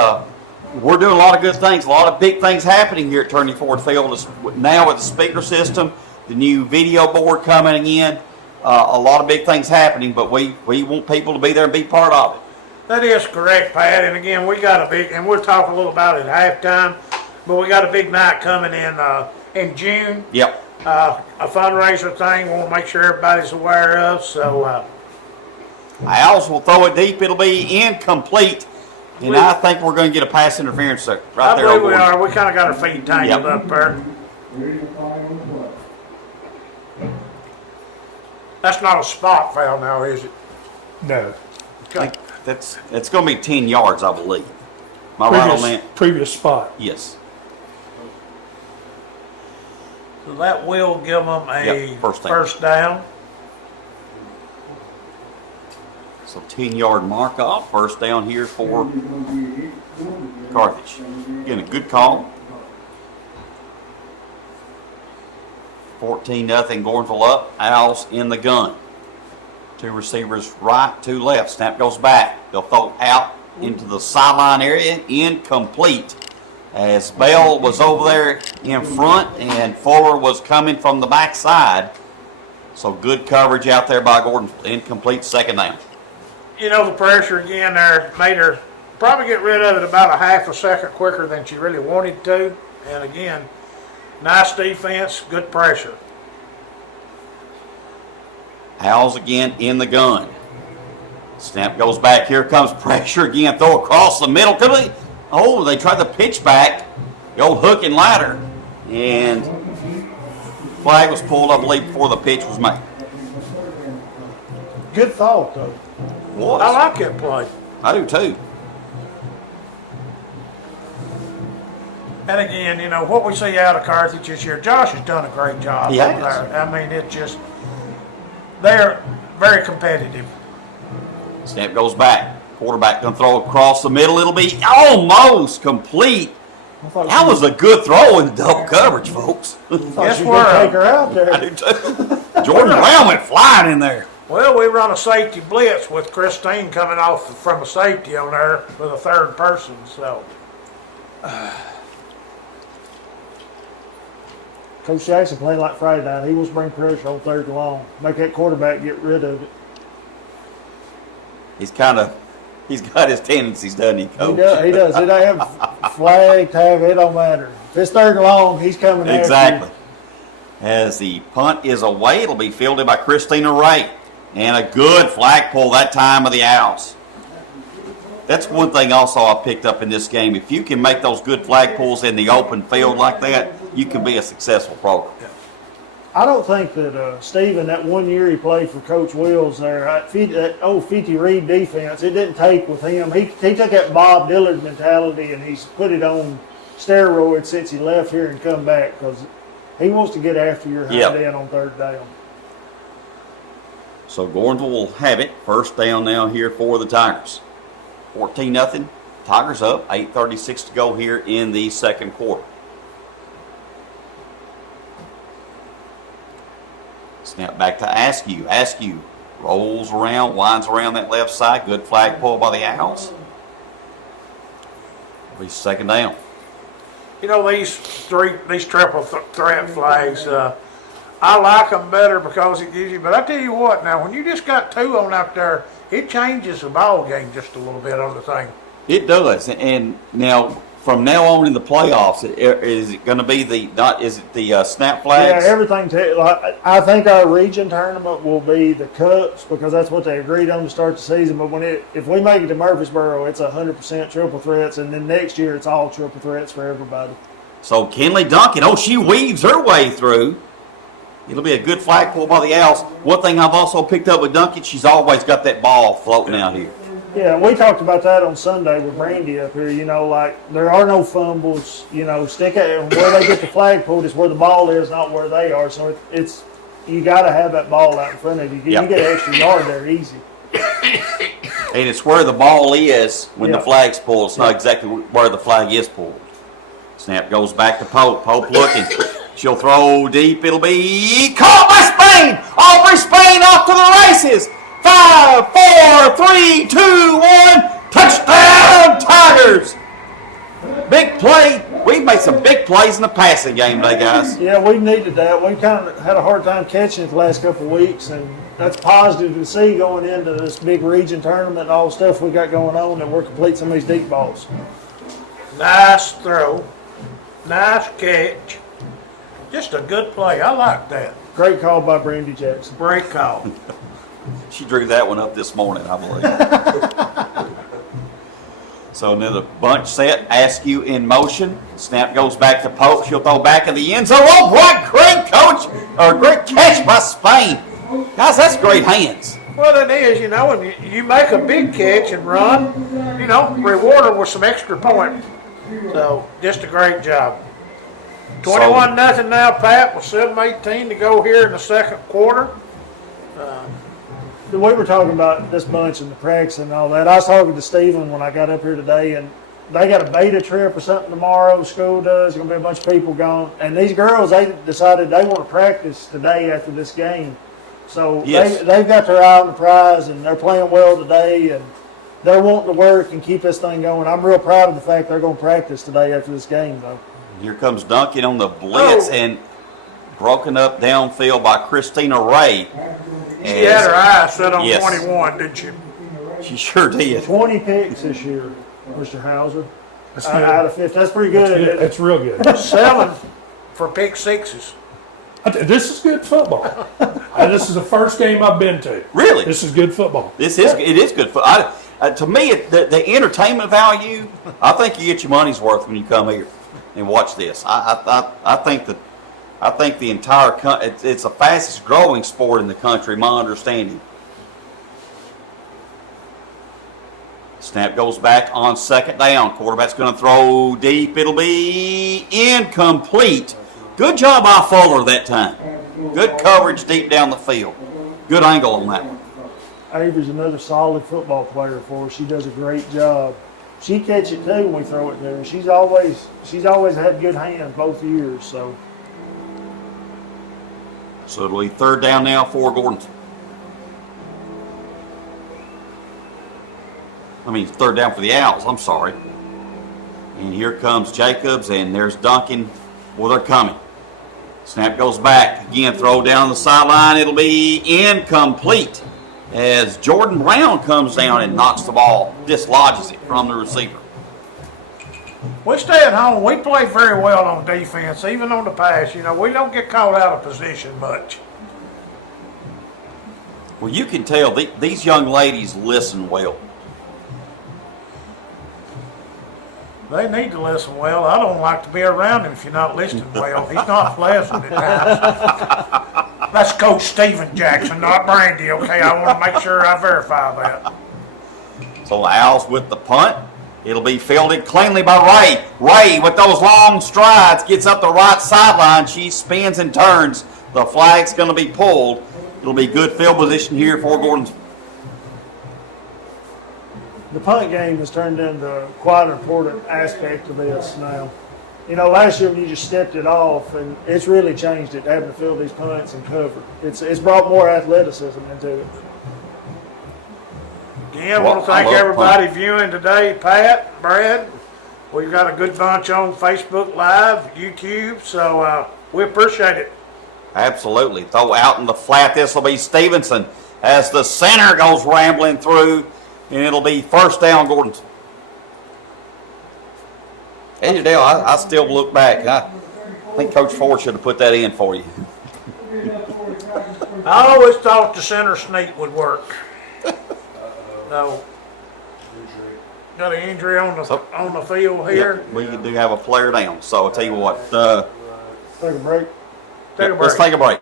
we're doing a lot of good things, a lot of big things happening here at Turning Ford Field now with the speaker system, the new video board coming in, a lot of big things happening, but we want people to be there and be part of it. That is correct, Pat. And again, we got a big, and we'll talk a little about it at halftime, but we got a big night coming in June. Yep. A fundraiser thing we'll make sure everybody's aware of. So Owls will throw it deep. It'll be incomplete. And I think we're going to get a pass interference right I there. believe we are. We kind of got our feet tangled Yep. up there. That's not a spot foul now, is it? No. Okay. It's going to be 10 yards, I believe. Am I right on that? Previous spot. Yes. So that will give them a Yep, first down. first down. So 10-yard mark off. First down here for Carthage. Again, a good call. 14-0 Gordonsville up. Owls in the gun. Two receivers right, two left. Snap goes back. They'll throw out into the sideline area. Incomplete. As Bell was over there in front and Fuller was coming from the backside. So good coverage out there by Gordon. Incomplete, second down. You know, the pressure again there made her probably get rid of it about a half a second quicker than she really wanted to. And again, nice defense, good pressure. Owls again in the gun. Snap goes back. Here comes pressure again. Throw across the middle. Could be. Oh, they tried the pitch back. The old hook and ladder. And flag was pulled, I believe, before the pitch was made. Good thought, though. Was. I like that play. I do too. And again, you know, what we see out of Carthage this year, Josh has done a great job. He has. There. I mean, it's just, they're very competitive. Snap goes back. Quarterback going to throw across the middle. It'll be almost complete. That was a good throw in double coverage, folks. Guess You where? could take her out I there. do too. Jordan Brown went flying in there. Well, we run a safety blitz with Christine coming off from a safety on there with a third person, so. Coach Jackson playing like Friday night. He wants to bring pressure on third and long. Make that quarterback get rid of it. He's got his tendencies, doesn't he, Coach? He does. It don't have flag, tag, it don't matter. If it's third and long, he's coming after Exactly. As the punt is away, it'll be fielded by Christina Wright. And a good flag pull that time of the Owls. That's one thing also I picked up in this game. If you can make those good flag pulls in the open field like that, you can be a successful program. I don't think that Steven, that 1 year he played for Coach Wills there, that old 50 Reed defense, it didn't take with him. He took that Bob Dillard mentality and he's put it on steroids since he left here and come back because he wants to get after your hind end on third down. So Gordonsville will have it. First down now here for the Tigers. 14-0. Tigers up. 8:36 to go here in the second quarter. Snap back to Askew. Askew rolls around, winds around that left side. Good flag pull by the Owls. It'll be second down. You know, these triple threat flags, I like them better because it gives you, but I tell you what, now, when you just got two on out there, it changes the ball game just a little bit on the thing. It does. And now, from now on in the playoffs, is it going to be the snap flags? Yeah, everything. I think our region tournament will be the cups because that's what they agreed on to start the season. But if we make it to Murfreesboro, it's 100% triple threats, and then next year it's all triple threats for everybody. So Kenley Duncan, she weaves her way through. It'll be a good flag pull by the Owls. One thing I've also picked up with Duncan, she's always got that ball floating out here. Yeah, we talked about that on Sunday with Brandy up here. You know, like there are no fumbles. You know, where they get the flag pulled is where the ball is, not where they are. So it's you got to have that ball out in front of you. You get an extra yard there easy. And it's where the ball is when the flag's pulled. It's not exactly where the flag is pulled. Snap goes back to Pope. Pope looking. She'll throw deep. It'll be caught by Spain. Aubrey Spain off to the races. 5, 4, 3, 2, 1. Touchdown, Tigers. Big play. We've made some big plays in the passing game today, guys. Yeah, we needed that. We kind of had a hard time catching it the last couple of weeks, and that's positive to see going into this big region tournament and all the stuff we got going on, that we're completing some of these deep balls. Nice throw. Nice catch. Just a good play. I like that. Great call by Brandy Jackson. Great call. She drew that one up this morning, I believe. So another bunch set, Askew in motion. Snap goes back to Pope. She'll throw back in the end zone. Oh, what great great catch by Spain. Guys, that's great hands. Well, it is, you know, and you make a big catch and run, you know, reward her with some extra point. So, just a great job. 21-0 now, Pat, with 7:18 to go here in the second quarter. We were talking about this bunch and the practice and all that. I was talking to Stephen when I got up here today, and they got a beta trip or something tomorrow. The school does. There's going to be a bunch of people gone. And these girls, they decided they want to practice today after this game. So Yes. they've got their eye on the prize, and they're playing well today, and they're wanting to work and keep this thing going. I'm real proud of the fact they're going to practice today after this game, though. Here comes Duncan on the blitz and broken up downfield by Christina Ray. She had her eyes set on Yes. 21, didn't she? She sure did. 20 picks this year, Mr. Hauser. That's good. Out of 50. That's pretty good. That's good. That's real good. 7 for pick sixes. This is good football. This is the first game I've been to. Really? This is good football. It is good. To me, the entertainment value, I think you get your money's worth when you come here and watch this. I think the entire it's the fastest growing sport in the country, my understanding. Snap goes back on second down. Quarterback's going to throw deep. It'll be incomplete. Good job by Fuller that time. Good coverage deep down the field. Good angle on that one. Avery's another solid football player for us. She does a great job. She catch it too when we throw it to her. She's always had good hands both years. So it'll be third down now for Gordonsville. Third down for the Owls, I'm sorry. And here comes Jacobs, and there's Duncan. Well, they're coming. Snap goes back. Again, throw down the sideline. It'll be incomplete as Jordan Brown comes down and knocks the ball, dislodges it from the receiver. We stay at home. We play very well on defense, even on the pass. We don't get caught out of position much. Well, you can tell these young ladies listen well. They need to listen well. I don't like to be around him if you're not listening well. He's not pleasant at times. That's Coach Steven Jackson, not Brandy, okay? I want to make sure I verify that. So the Owls with the punt. It'll be fielded cleanly by Ray. Ray, with those long strides, gets up the right sideline. She spins and turns. The flag's going to be pulled. It'll be good field position here for Gordonsville. the punt game has turned into quite an important aspect of this now. Last year when you just stepped it off, and it's really changed it, having to field these punts and cover. It's brought more athleticism into it. Again, I want to thank everybody viewing today. Pat, Brad, we've got a good bunch on Facebook Live, YouTube, so we appreciate it. Absolutely. Throw out in the flat. This will be Stevenson as the center goes rambling through, and it'll be first down, Gordonsville. Hey, Dale, I still look back. I think Coach Ford should have put that in for you. I always thought the center sneak would work. No. Got an injury on the field here. Yep, we do have a player down, so I'll tell you what. Take a break. Let's take a break.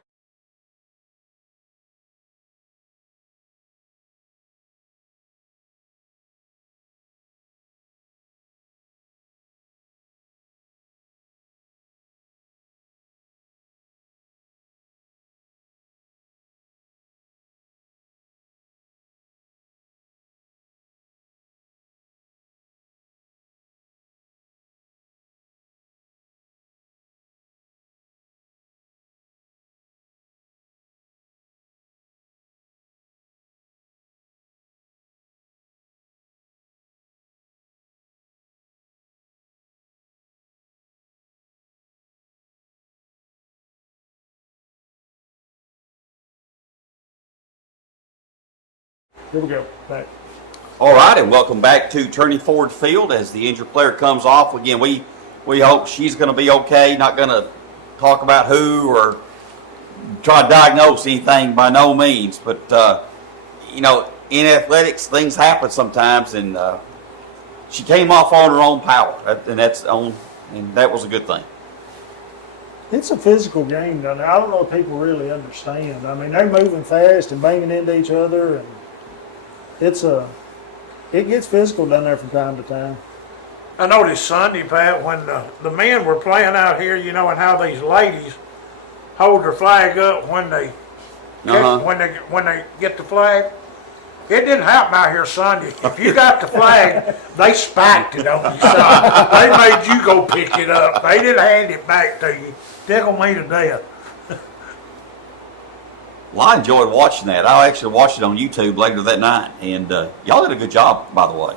Here we go. Back. All right, and welcome back to Turning Ford Field as the injured player comes off. Again, we hope she's going to be okay. Not going to talk about who or try to diagnose anything by no means. But, in athletics, things happen sometimes, and she came off on her own power, and that was a good thing. It's a physical game, though. I don't know if people really understand. I mean, they're moving fast and banging into each other, and it gets physical down there from time to time. I noticed Sunday, Pat, when the men were playing out here, and how these ladies hold their flag up when they when they get the flag. It didn't happen out here Sunday. If you got the flag, they spiked it on you. They made you go pick it up. They didn't hand it back to you. Tickle me to death. Well, I enjoyed watching that. I actually watched it on YouTube later that night, and y'all did a good job, by the way.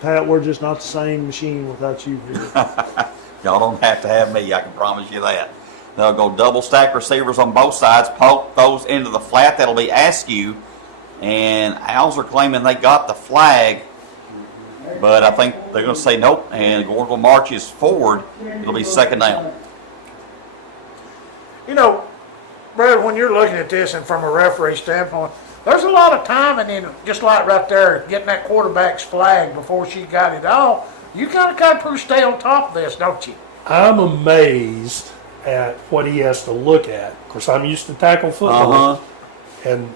Pat, we're just not the same machine without you here. Y'all don't have to have me, I can promise you that. They'll go double stack receivers on both sides, poke those into the flat. That'll be askew. And Owls are claiming they got the flag, but I think they're going to say nope. And Gordonsville marches forward. It'll be second down. You know, Brad, when you're looking at this and from a referee standpoint, there's a lot of timing in it, just like right there, getting that quarterback's flag before she got it off. You kind of stay on top of this, don't you? I'm amazed at what he has to look at. Of course, I'm used to tackle football, and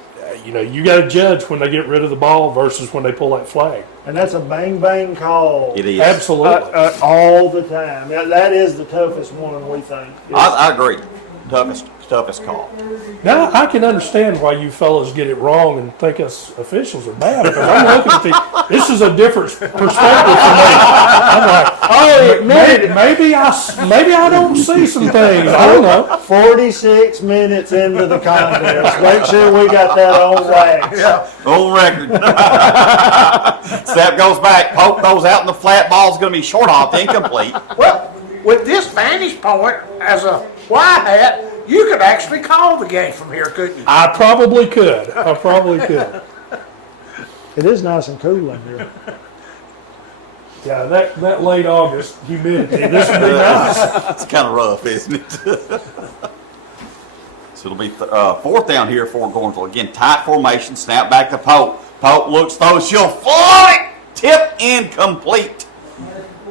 you got to judge when they get rid of the ball versus when they pull that flag. And that's a bang bang call. It is. Absolutely. All the time. That is the toughest one, we think. I agree. Toughest call. Now, I can understand why you fellas get it wrong and think us officials are bad, because I'm looking at this is a different perspective for me. I'm like, maybe I don't see some things. I don't know. 46 minutes into the contest. Make sure we got that on wax. Yeah. On record. Snap goes back, poke goes out in the flat. Ball's going to be short off, incomplete. Well, with this vantage point as a white hat, you could actually call the game from here, couldn't you? I probably could. It is nice and cool in here. Yeah, that late August humidity, this would be nice. It's kind of rough, isn't it? So it'll be fourth down here for Gordonsville. Again, tight formation, snap back to Pope. Pope looks, throws, she'll float it! Tip incomplete.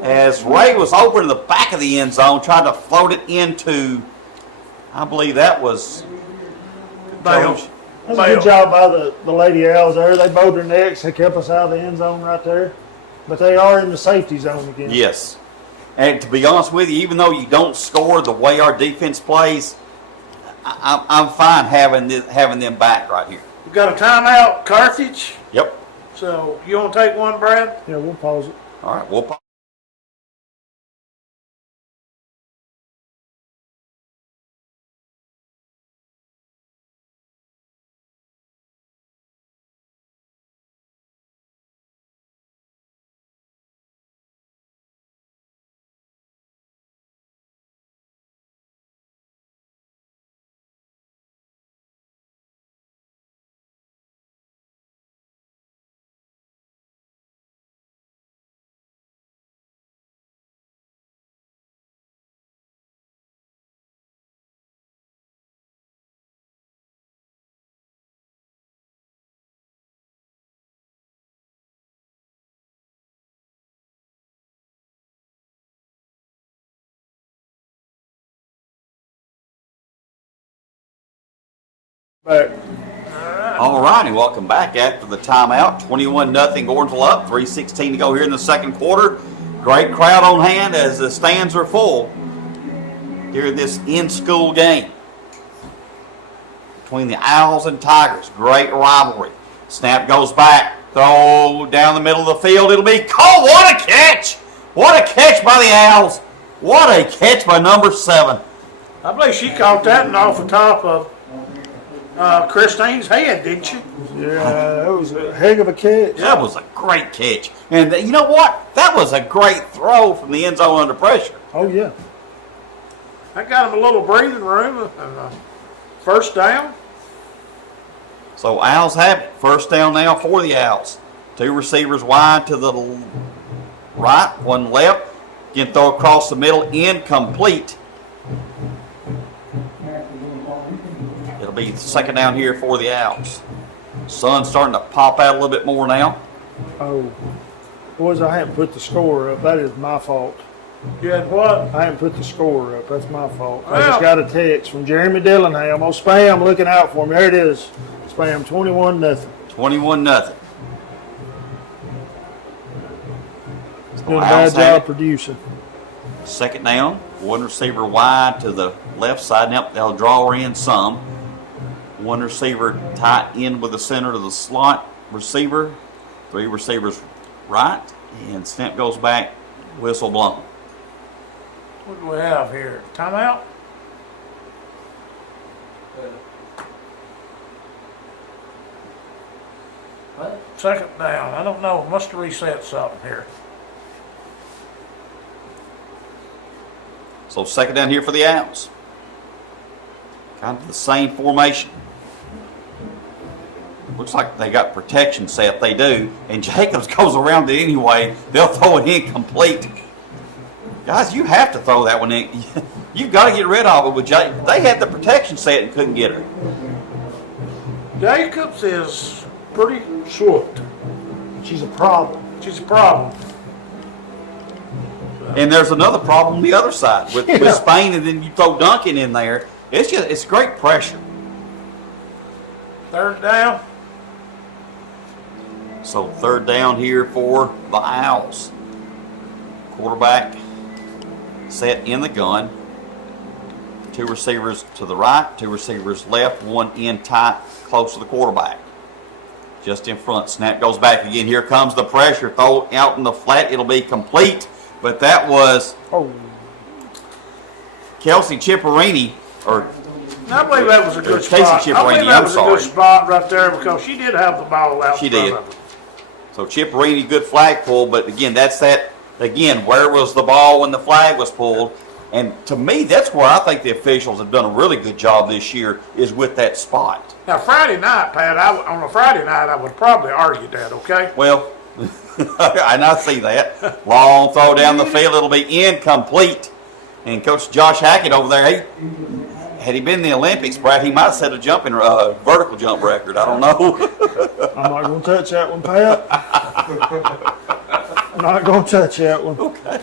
As Ray was over in the back of the end zone, trying to float it into, I believe that was Bale. That's a good job by the Lady Owls there. They bowed their necks. They kept us out of the end zone right there. But they are in the safety zone again. Yes. And to be honest with you, even though you don't score the way our defense plays, I'm fine having them back right here. We got a timeout, Carthage. Yep. So you want to take one, Brad? Yeah, we'll pause it. All right, we'll pause. Back. All righty, welcome back after the timeout. 21-0 Gordonsville up, 3:16 to go here in the second quarter. Great crowd on hand as the stands are full during this in-school game between the Owls and Tigers. Great rivalry. Snap goes back, throw down the middle of the field. It'll be caught. What a catch! What a catch by the Owls! What a catch by number 7. I believe she caught that and off the top of Christine's head, didn't she? Yeah, that was a heck of a catch. That was a great catch. And you know what? That was a great throw from the end zone under pressure. Oh, yeah. That got him a little breathing room. First down. So Owls have it. First down now for the Owls. 2 receivers wide to the right, 1 left. Again, throw across the middle, incomplete. It'll be second down here for the Owls. Sun's starting to pop out a little bit more now. Oh. Boys, I haven't put the score up. That is my fault. You had what? I haven't put the score up. That's my fault. I Well. just got a text from Jeremy Dillingham. Oh, Spam looking out for me. There it is. Spam 21-0. 21-0. Doing a bad job producing. Second down, 1 receiver wide to the left side. Now they'll draw her in some. 1 receiver tight in with the center to the slot receiver. 3 receivers right. And snap goes back, whistle blown. What do we have here? Timeout? Second down. I don't know. Must have reset something here. So second down here for the Owls. Kind of the same formation. Looks like they got protection set. They do. And Jacobs goes around it anyway. They'll throw it incomplete. Guys, you have to throw that one in. You've got to get rid of it with Jacobs. They had the protection set and couldn't get her. Jacobs is pretty short. She's a problem. She's a problem. And there's another problem on the other side with Spain, and then you throw Duncan in there. It's great pressure. Third down. So third down here for the Owls. Quarterback set in the gun. Two receivers to the right, two receivers left, one in tight, close to the quarterback. Just in front. Snap goes back again. Here comes the pressure. Throw out in the flat. It'll be complete. But that was Kelsey Chipperini, or I believe that was a good Casey spot. Chipperini, I believe that I'm was sorry. a good spot right there because she did have the ball out She in front did. of her. So Chipperini, good flag pull, but again, where was the ball when the flag was pulled? And to me, that's where I think the officials have done a really good job this year, is with that spot. Now, Friday night, Pat, on a Friday night, I would probably argue that, okay? Well, and I see that. Long throw down the field, it'll be incomplete. And Coach Josh Hackett over there, had he been in the Olympics, Brad, he might have set a vertical jump record. I don't know. I'm not going to touch that one, Pat. I'm not going to touch that one. Okay.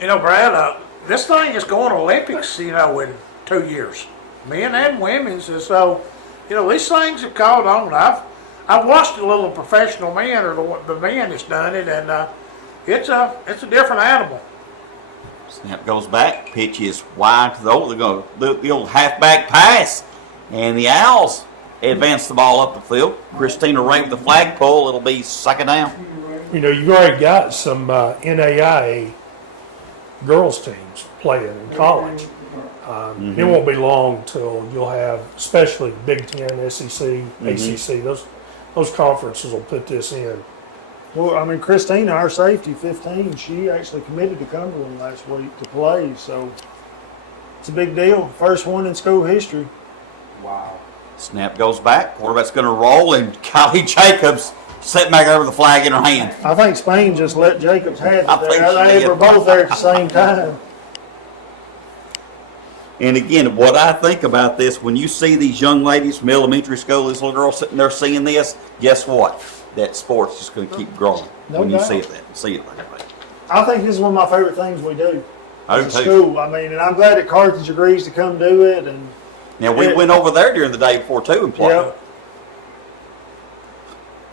You know, Brad, this thing is going to Olympics, in 2 years. Men and women's. And so, these things have caught on. I've watched a little professional man, or the man that's done it, and it's a different animal. Snap goes back, pitch is wide to the old halfback pass, and the Owls advance the ball up the field. Christina Ray with the flagpole. It'll be second down. You've already got some NAIA girls teams playing in college. It won't be long till you'll have, especially Big Ten, SEC, ACC. Those conferences will put this in. Well, I mean, Christina, our safety, 15, she actually committed to Cumberland last week to play, so it's a big deal. First one in school history. Wow. Snap goes back. Quarterback's going to roll, and Kylie Jacobs sitting back over the flag in her hand. I think Spain just let Jacobs have it I think there. she They did. were both there at the same time. And again, what I think about this, when you see these young ladies from elementary school, these little girls sitting there seeing this, guess what? That sport's just going to keep growing No when you doubt. see it like that. I think this is one of my favorite things we do. I do As a too. school. I mean, and I'm glad that Carthage agrees to come do it. And Now, we went over there during the day before, too, and played. Yep.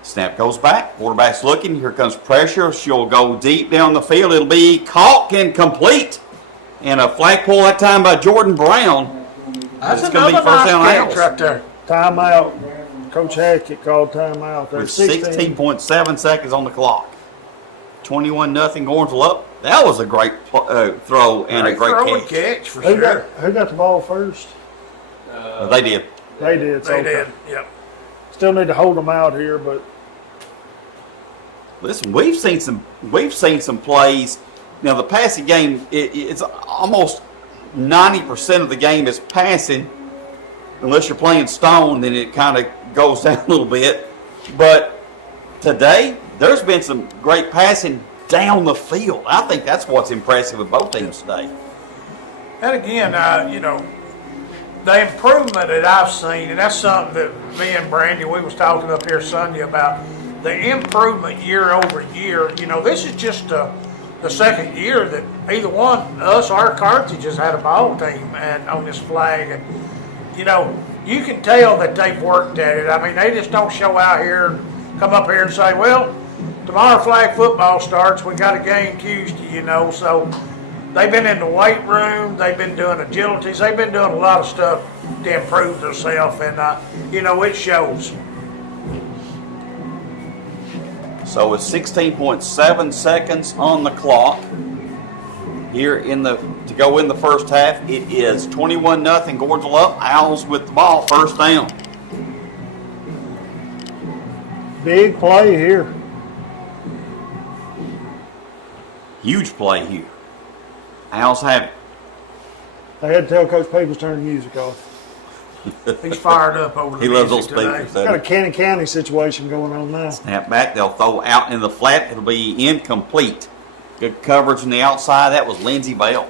Snap goes back. Quarterback's looking. Here comes pressure. She'll go deep down the field. It'll be caught and complete. And a flagpole that time by Jordan Brown. That's It's gonna be another first nice down catch Owls. right there. timeout. Coach Hackett called timeout. With There's 16.7 seconds on the clock. 21-0 Gordonsville up. That was a great throw and a great throw and catch. catch for Who sure. got the ball first? They did. They did. So They did. Yep. Still need to hold them out here, but Listen, we've seen some plays. Now the passing game, it's almost 90% of the game is passing. Unless you're playing stone, then it kind of goes down a little bit. But today, there's been some great passing down the field. I think that's what's impressive with both teams today. And again, the improvement that I've seen, and that's something that me and Brandy, we was talking up here Sunday about, the improvement year over year. This is just the second year that either one, us or Carthage, has had a ball team and on this flag. And, you can tell that they've worked at it. I mean, they just don't show out here, come up here and say, well, tomorrow flag football starts, we got a game Tuesday, so they've been in the weight room, they've been doing agilities, they've been doing a lot of stuff to improve themselves, and, it shows. So with 16.7 seconds on the clock here to go in the first half, it is 21-0 Gordonsville up. Owls with the ball, first down. Big play here. Huge play here. Owls have it. They had to tell Coach Peoples to turn the music off. He's fired up over the He loves those music today. speakers. Got a Cannon County situation going on now. Snap back. They'll throw out in the flat. It'll be incomplete. Good coverage on the outside. That was Lindsey Bell.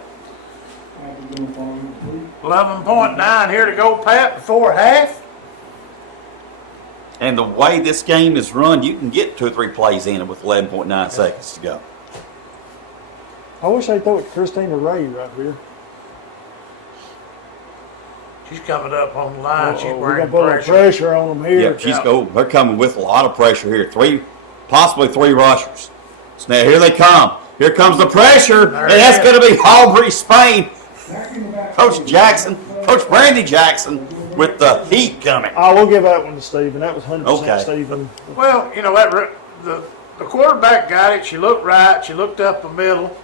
11.9 here to go, Pat, before half. And the way this game is run, you can get 2 or 3 plays in it with 11.9 seconds to go. I wish they'd throw it to Christina Ray right here. She's coming up on the line. She's We got wearing to put a little pressure. pressure on them here. Yep, they're coming with a lot of pressure here. Possibly three rushers. So now here they come. Here comes the pressure, and that's going to be Aubrey Spain. Coach Jackson, Coach Brandy Jackson with the heat coming. Oh, we'll give that one to Stephen. That was 100% Okay. Stephen. Well, you know, the quarterback got it. She looked right. She looked up the middle.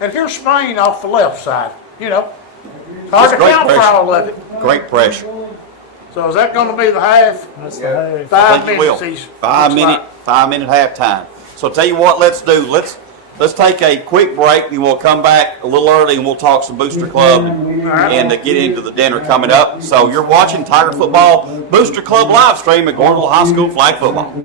And here's Spain off the left side. You know, it's hard to Great count for pressure. all of it. Great pressure. So is that going to be the half? That's the half. 5 I think it minutes. will. He's 5-minute halftime. So tell you what, let's do. Let's take a quick break, and we'll come back a little early, and we'll talk some Booster Club and get into the dinner coming up. So you're watching Tiger Football Booster Club live stream at Gordonsville High School Flag Football.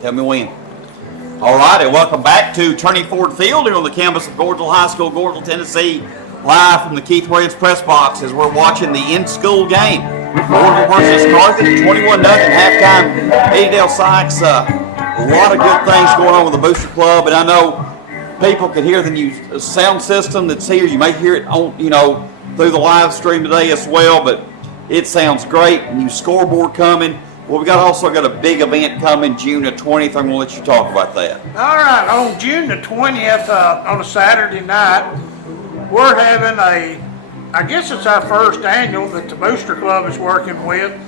Tell me when. All right, and welcome back to Turney Ford Field here on the campus of Gordonsville High School, Gordonsville, Tennessee, live from the Keith Williams press box as we're watching the in-school game. Gordonsville versus Carthage, 21-0 halftime. Edendale Sykes, a lot of good things going on with the Booster Club, and I know people can hear the new sound system that's here. You may hear it on, through the live stream today as well, but it sounds great. New scoreboard coming. Well, we also got a big event coming June the 20th. I'm going to let you talk about that. All right, on June the 20th, on a Saturday night, we're having I guess it's our first annual that the Booster Club is working with,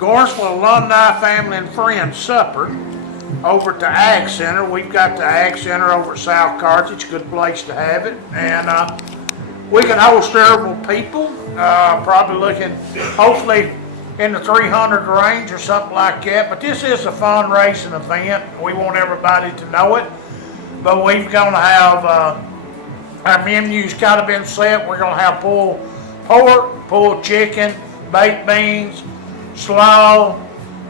Gordonsville Alumni Family and Friends Supper over at the Ag Center. We've got the Ag Center over at South Carthage, good place to have it. And We can hold several people, probably looking, hopefully in the 300 range or something like that. But this is a fundraising event. We want everybody to know it. But we're going to have, our menu's kind of been set. We're going to have pulled pork, pulled chicken, baked beans, slaw.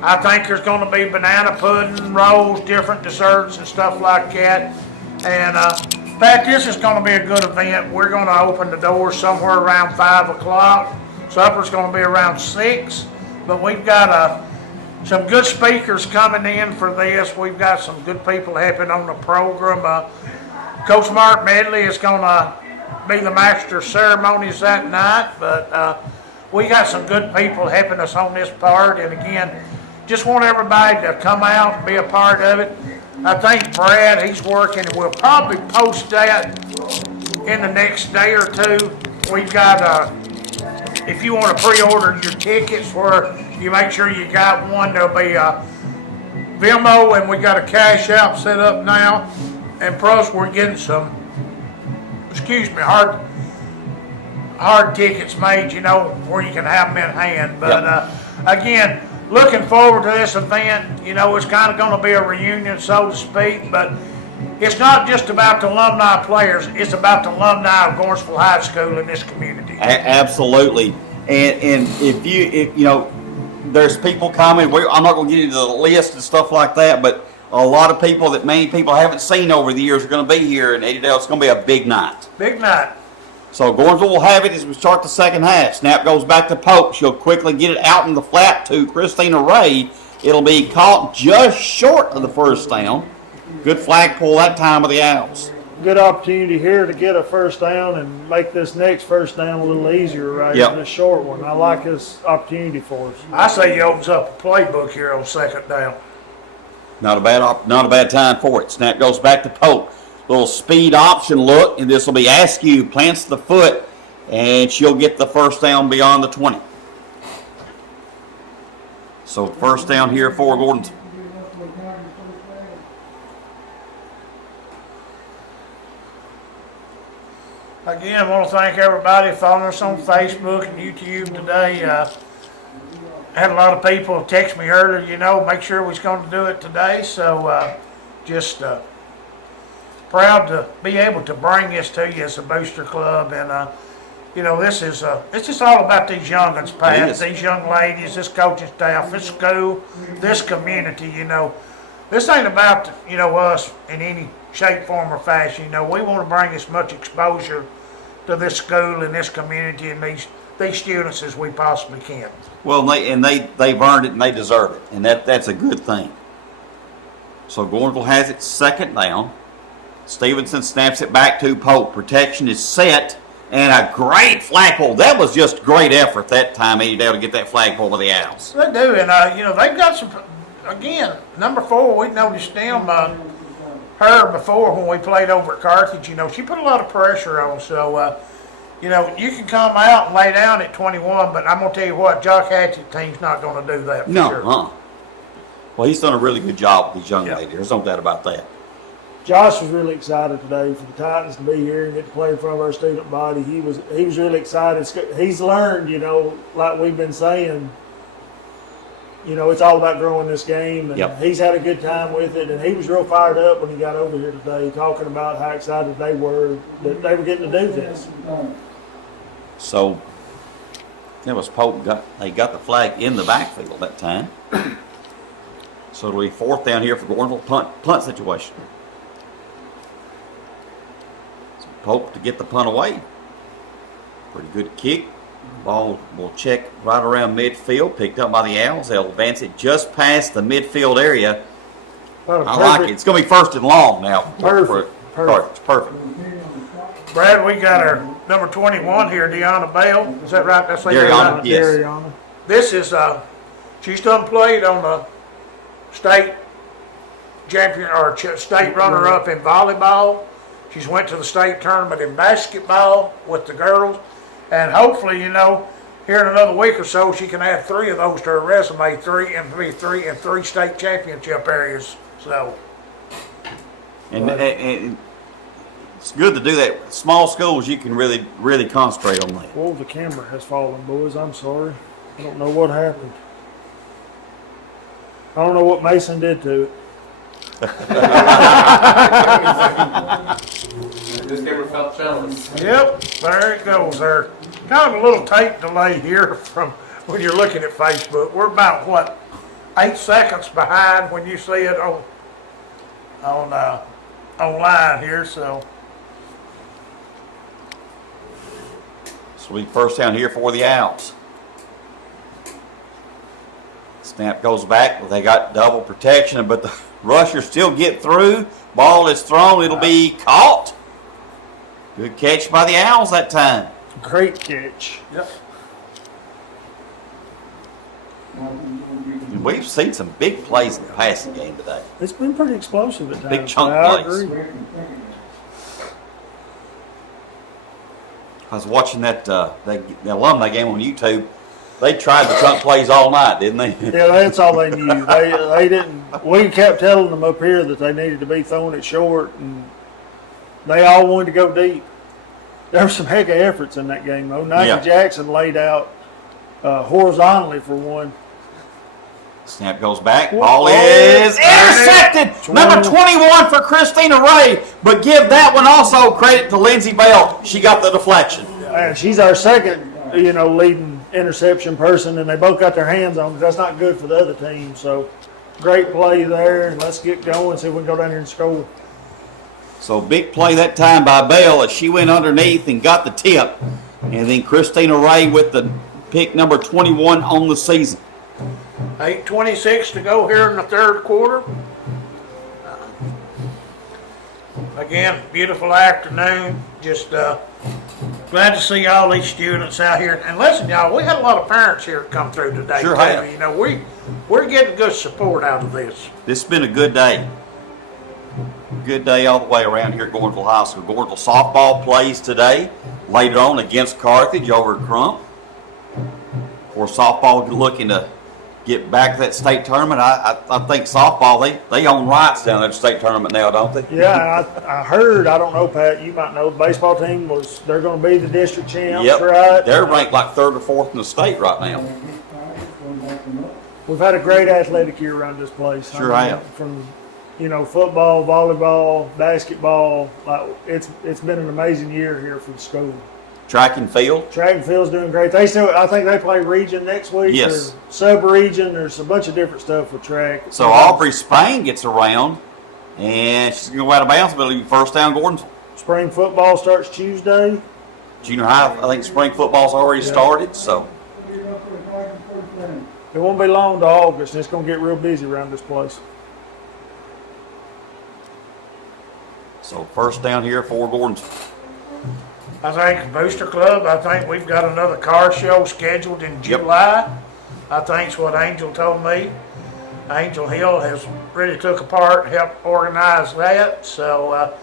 I think there's going to be banana pudding, rolls, different desserts and stuff like that. And in fact, this is going to be a good event. We're going to open the doors somewhere around 5 o'clock. Supper's going to be around 6. But we've got some good speakers coming in for this. We've got some good people helping on the program. Coach Mark Medley is going to be the master of ceremonies that night. But we got some good people helping us on this part. And again, just want everybody to come out and be a part of it. I think Brad, he's working, and we'll probably post that in the next day or two. We've got, if you want to pre-order your tickets, where you make sure you got one, there'll be a Venmo, and we got a cash out set up now. And plus, we're getting some, hard tickets made, where you can have them in hand. But again, looking forward to this event. It's kind of going to be a reunion, so to speak, but it's not just about the alumni players. It's about the alumni of Gordonsville High School in this community. Absolutely. And if there's people coming. I'm not going to get into the list and stuff like that, but a lot of people that many people haven't seen over the years are going to be here in Adydale. It's going to be a big night. Big night. So Gordonsville will have it as we start the second half. Snap goes back to Pope. She'll quickly get it out in the flat to Christina Ray. It'll be caught just short of the first down. Good flag pull that time with the Owls. Good opportunity here to get a first down and make this next first down a little easier, right? Yep. In a short one. I like this opportunity for us. I say he opens up a playbook here on second down. Not a bad time for it. Snap goes back to Pope. Little speed option look, and this will be Askew, plants the foot, and she'll get the first down beyond the 20. So first down here for Gordon. Again, I want to thank everybody following us on Facebook and YouTube today. Had a lot of people text me earlier, make sure we was going to do it today. So just proud to be able to bring this to you as a booster club. And, this is it's just all about these young'uns, Pat, these young ladies, this coaching staff, this school, this community, This ain't about, us in any shape, form, or fashion. We want to bring as much exposure to this school and this community and these students as we possibly can. Well, they've earned it and they deserve it, and that's a good thing. So Gordonsville has it second down. Stevenson snaps it back to Pope. Protection is set, and a great flagpole. That was just great effort that time, Adydale, to get that flagpole with the Owls. They do, and they've got some. Again, number 4, we noticed them. Her before when we played over at Carthage. She put a lot of pressure on. So, you can come out and lay down at 21, but I'm gonna tell you what, Jock Hatchett's team's not gonna do that. For sure. Well, he's done a really good job with these young ladies. There's no doubt about that. Josh was really excited today for the Titans to be here and get to play in front of our student body. He was really excited. He's learned, like we've been saying, it's all about growing this game. And he's had a good time with it. And he was real fired up when he got over here today, talking about how excited they were that they were getting to do this. So that was Pope. They got the flag in the backfield that time. So it'll be fourth down here for Gordonsville, punt situation. Pope to get the punt away. Pretty good kick. Ball will check right around midfield. Picked up by the Owls. They'll advance it just past the midfield area. I like it. It's going to be first and long now. Perfect. Perfect. Brad, we got our number 21 here, Deanna Bell. Is that right? That's Deanna, right? yes. Deanna. This is, she's done played on the state champion or state runner-up in volleyball. She's went to the state tournament in basketball with the girls. And hopefully, here in another week or so, she can add 3 of those to her resume, 3 state championship areas. So, and It's good to do that. Small schools, you can really concentrate on that. Whoa, the camera has fallen, boys. I'm sorry. I don't know what happened. I don't know what Mason did to it. This camera felt jealous. Yep, there it goes there. Kind of a little tape delay here from when you're looking at Facebook. We're about, what, 8 seconds behind when you see it online here, so. So we first down here for the Owls. Snap goes back, but they got double protection, but the rushers still get through. Ball is thrown, it'll be caught. Good catch by the Owls that time. Great catch. Yep. And we've seen some big plays in the passing game today. It's been pretty explosive at times. Big chunk I plays. agree. I was watching that the alumni game on YouTube. They tried the chunk plays all night, didn't they? Yeah, that's all they knew. They didn't. We kept telling them up here that they needed to be throwing it short, and they all wanted to go deep. There were some heck of efforts in that game, though. Nike Yeah. Jackson laid out horizontally for one. Snap goes back. Whoa. Ball is intercepted. Number 21 for Christina Ray. But give that one also credit to Lindsey Bell. She got the deflection. And she's our second, leading interception person, and they both got their hands on it. That's not good for the other team. So, great play there, and let's get going, see if we can go down here and score. So big play that time by Bell as she went underneath and got the tip. And then Christina Ray with the pick number 21 on the season. 8:26 to go here in the third quarter. Again, beautiful afternoon. Just glad to see all these students out here. And listen, y'all, we had a lot of parents here come through today. Sure too. have. We're getting good support out of this. This has been a good day. Good day all the way around here at Gordonsville High School. Gordonsville softball plays today. Later on against Carthage over at Crump. For softball looking to get back to that state tournament. I think softball, they own rights down at the state tournament now, don't they? Yeah, I heard, I don't know, Pat, you might know, the baseball team they're going to be the district champs, Yep. right? They're ranked like 3rd or 4th in the state right now. We've had a great athletic year around this place. Sure have. From, football, volleyball, basketball. It's been an amazing year here for the school. Track and field. Track and field's doing great. I think they play region next week. Yes. Or sub-region. There's a bunch of different stuff with track. So Aubrey Spain gets around, and she's going to go out of bounds, but it'll be first down Gordonsville. Spring football starts Tuesday. Junior high, I think spring football's already started, so. It won't be long to August, and it's going to get real busy around this place. So first down here for Gordonsville. I think Booster Club, I think we've got another car show scheduled in July. I think's what Angel told me. Angel Hill has really took a part and helped organize that. So a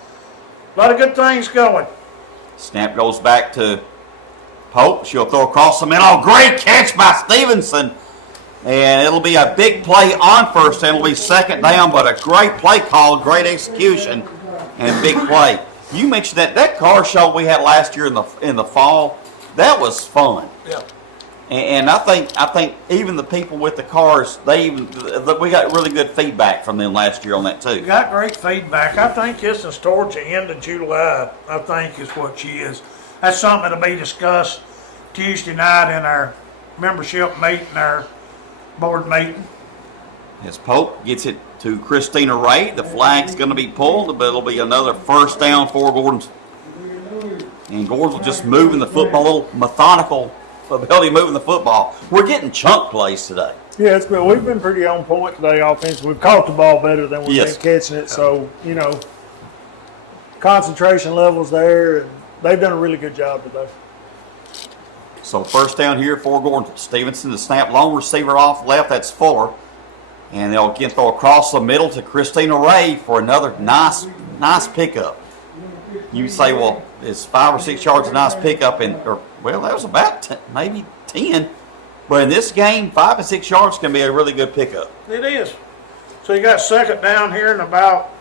lot of good things going. Snap goes back to Pope. She'll throw across the middle. Great catch by Stevenson. And it'll be a big play on first down. It'll be second down, but a great play call, great execution, and big play. You mentioned that car show we had last year in the fall. That was fun. Yeah. And I think even the people with the cars, we got really good feedback from them last year on that too. Got great feedback. I think this is towards the end of July, I think is what she is. That's something that'll be discussed Tuesday night in our membership meeting, our board meeting. As Pope gets it to Christina Ray, the flag's going to be pulled, but it'll be another first down for Gordonsville. And Gordonsville just moving the football, a little methodical ability moving the football. We're getting chunk plays today. Yeah, we've been pretty on point today offensively. We've caught the ball better than we've Yes. been catching it. So, concentration levels there, and they've done a really good job today. So first down here for Gordonsville. Stevenson, the snap, long receiver off left, that's Fuller. And they'll again throw across the middle to Christina Ray for another nice pickup. You say, well, it's 5 or 6 yards a nice pickup, that was about maybe 10. But in this game, 5 and 6 yards can be a really good pickup. It is. So you got second down here and about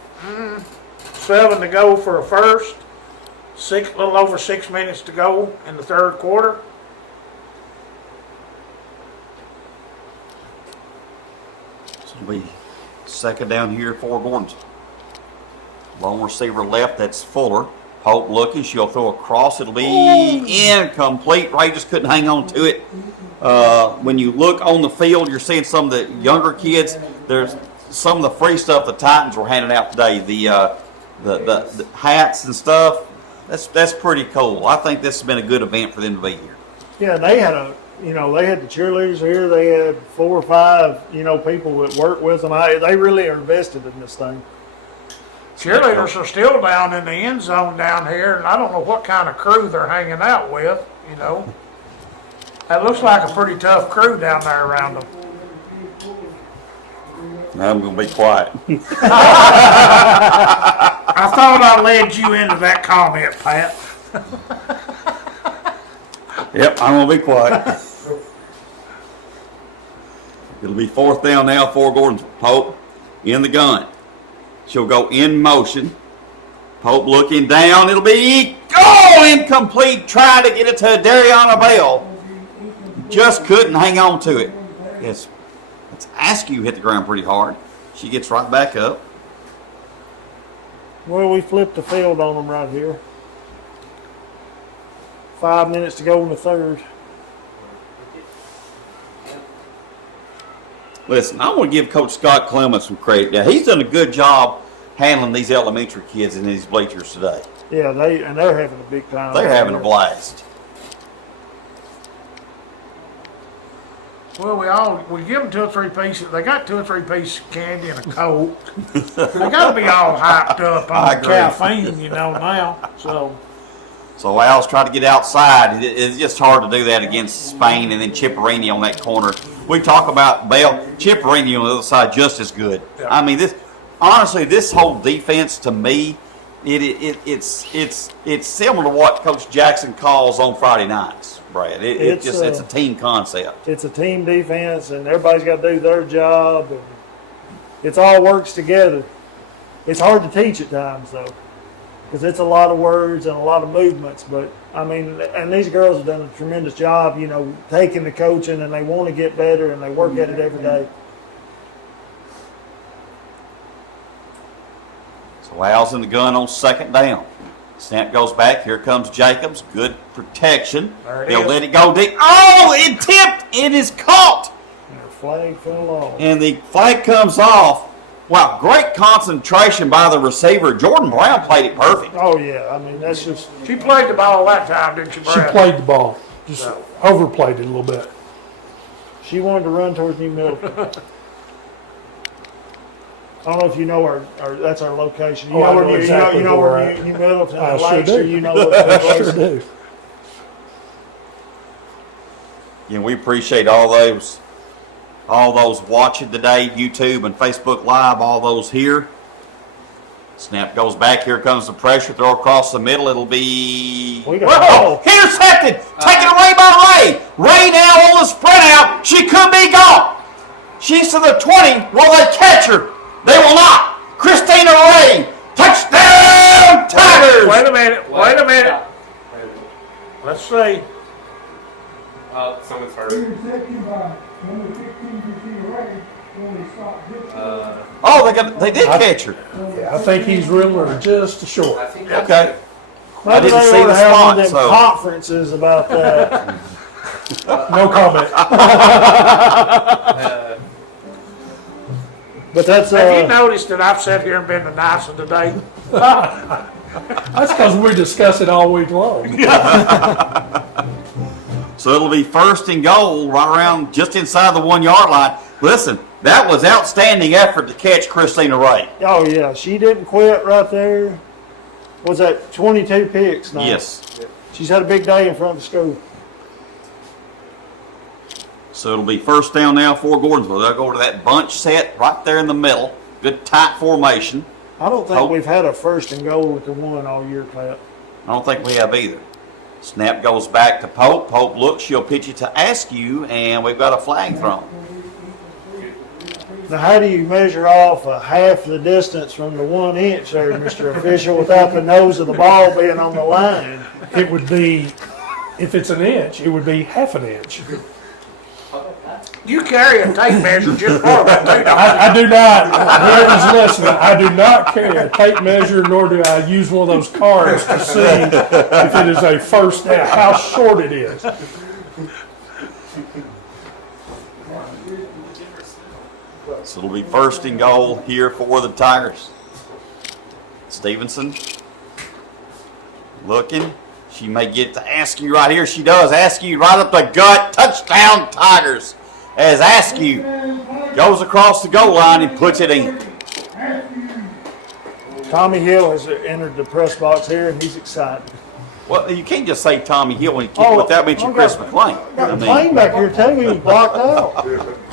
7 to go for a first. little over 6 minutes to go in the third quarter. So it'll be second down here for Gordonsville. Long receiver left, that's Fuller. Pope looking, she'll throw across. It'll be incomplete. Ray just couldn't hang on to it. When you look on the field, you're seeing some of the younger kids. There's some of the free stuff the Titans were handing out today. The hats and stuff. That's pretty cool. I think this has been a good event for them to be here. Yeah, they had they had the cheerleaders here. They had 4 or 5, people that work with them. They really are invested in this thing. Cheerleaders are still down in the end zone down here, and I don't know what kind of crew they're hanging out with, That looks like a pretty tough crew down there around them. I'm going to be quiet. I thought I led you into that comment, Pat. Yep, I'm going to be quiet. It'll be fourth down now for Gordonsville. Pope in the gun. She'll go in motion. Pope looking down. It'll be incomplete. Trying to get it to Dariana Bell. Just couldn't hang on to it. Yes, it's Askew hit the ground pretty hard. She gets right back up. Well, we flipped the field on them right here. 5 minutes to go in the third. Listen, I want to give Coach Scott Clemens some credit. Now, he's done a good job handling these elementary kids in these bleachers today. Yeah, they're having a big time. They're having a blast. Well, we give them 2 or 3 pieces. They got 2 or 3 pieces of candy and a Coke. They got to be all hyped up I on agree. caffeine, now. So Al's trying to get outside. It's just hard to do that against Spain and then Chipperini on that corner. We talk about Bell, Chipperini on the other side just as good. Yeah. I mean, this whole defense to me, it's similar to what Coach Jackson calls on Friday nights, Brad. It's a team concept. It's a team defense, and everybody's got to do their job, and it all works together. It's hard to teach at times, though, because it's a lot of words and a lot of movements. But and these girls have done a tremendous job, taking the coaching, and they want to get better, and they work at it every day. So Al's in the gun on second down. Snap goes back. Here comes Jacobs. Good protection. They'll let it go deep. Oh, it tipped. It is caught. And the flag fell off. And the flag comes off. Wow, great concentration by the receiver. Jordan Brown played it perfect. Oh, yeah. That's just... She played the ball that time, didn't she, She Brad? played the ball, just overplayed it a little bit. She wanted to run towards New Middleton. I don't know if you know our that's our location. I know exactly where where we're at. New Middleton, I sure Lancaster, do. you know what I place. sure do. Yeah, we appreciate all those watching today, YouTube and Facebook Live, all those here. Snap goes back. Here comes the pressure. Throw across the middle. It'll be... We got the ball. Intercepted. Taken away by Ray. Ray now on the sprint out. She could be gone. She's to the 20. Will they catch her? They will not. Christina Ray. Touchdown, Tigers. Wait a minute. Let's see. Someone's hurt. Oh, they did catch her. Yeah, I think he's reeling just short. Okay. I Maybe didn't they see ought the to have one spot, of them so... conferences about that. No comment. But that's Have you noticed that I've sat here and been the nice one today? That's because we discuss it all week long. So it'll be first and goal right around just inside the 1 yard line. Listen, that was outstanding effort to catch Christina Ray. oh yeah, she didn't quit right there. Was that 22 picks now? Yes. She's had a big day in front of the school. So it'll be first down now for Gordonsville. They'll go to that bunch set right there in the middle. Good tight formation. I don't think Pope. we've had a first and goal with the one all year, Pat. I don't think we have either. Snap goes back to Pope. Pope looks. She'll pitch it to Askew, and we've got a flag thrown. Now, how do you measure off a half the distance from the 1 inch there, Mr. Official, without the nose of the ball being on the line? It would be, if it's an inch, it would be half an inch. You carry a tape measure just for that, too, don't you? I do not, whoever's listening, I do not carry a tape measure, nor do I use one of those cards to see if it is a first down, how short it is. So it'll be first and goal here for the Tigers. Stevenson looking. She may get to Askew right here. She does. Askew right up the gut. Touchdown Tigers. As Askew goes across the goal line and puts it in. Tommy Hill has entered the press box here, and he's excited. Well, you can't just say Tommy Hill when you keep without mentioning Chris McClain. Got McClain back here, too. He was blocked out.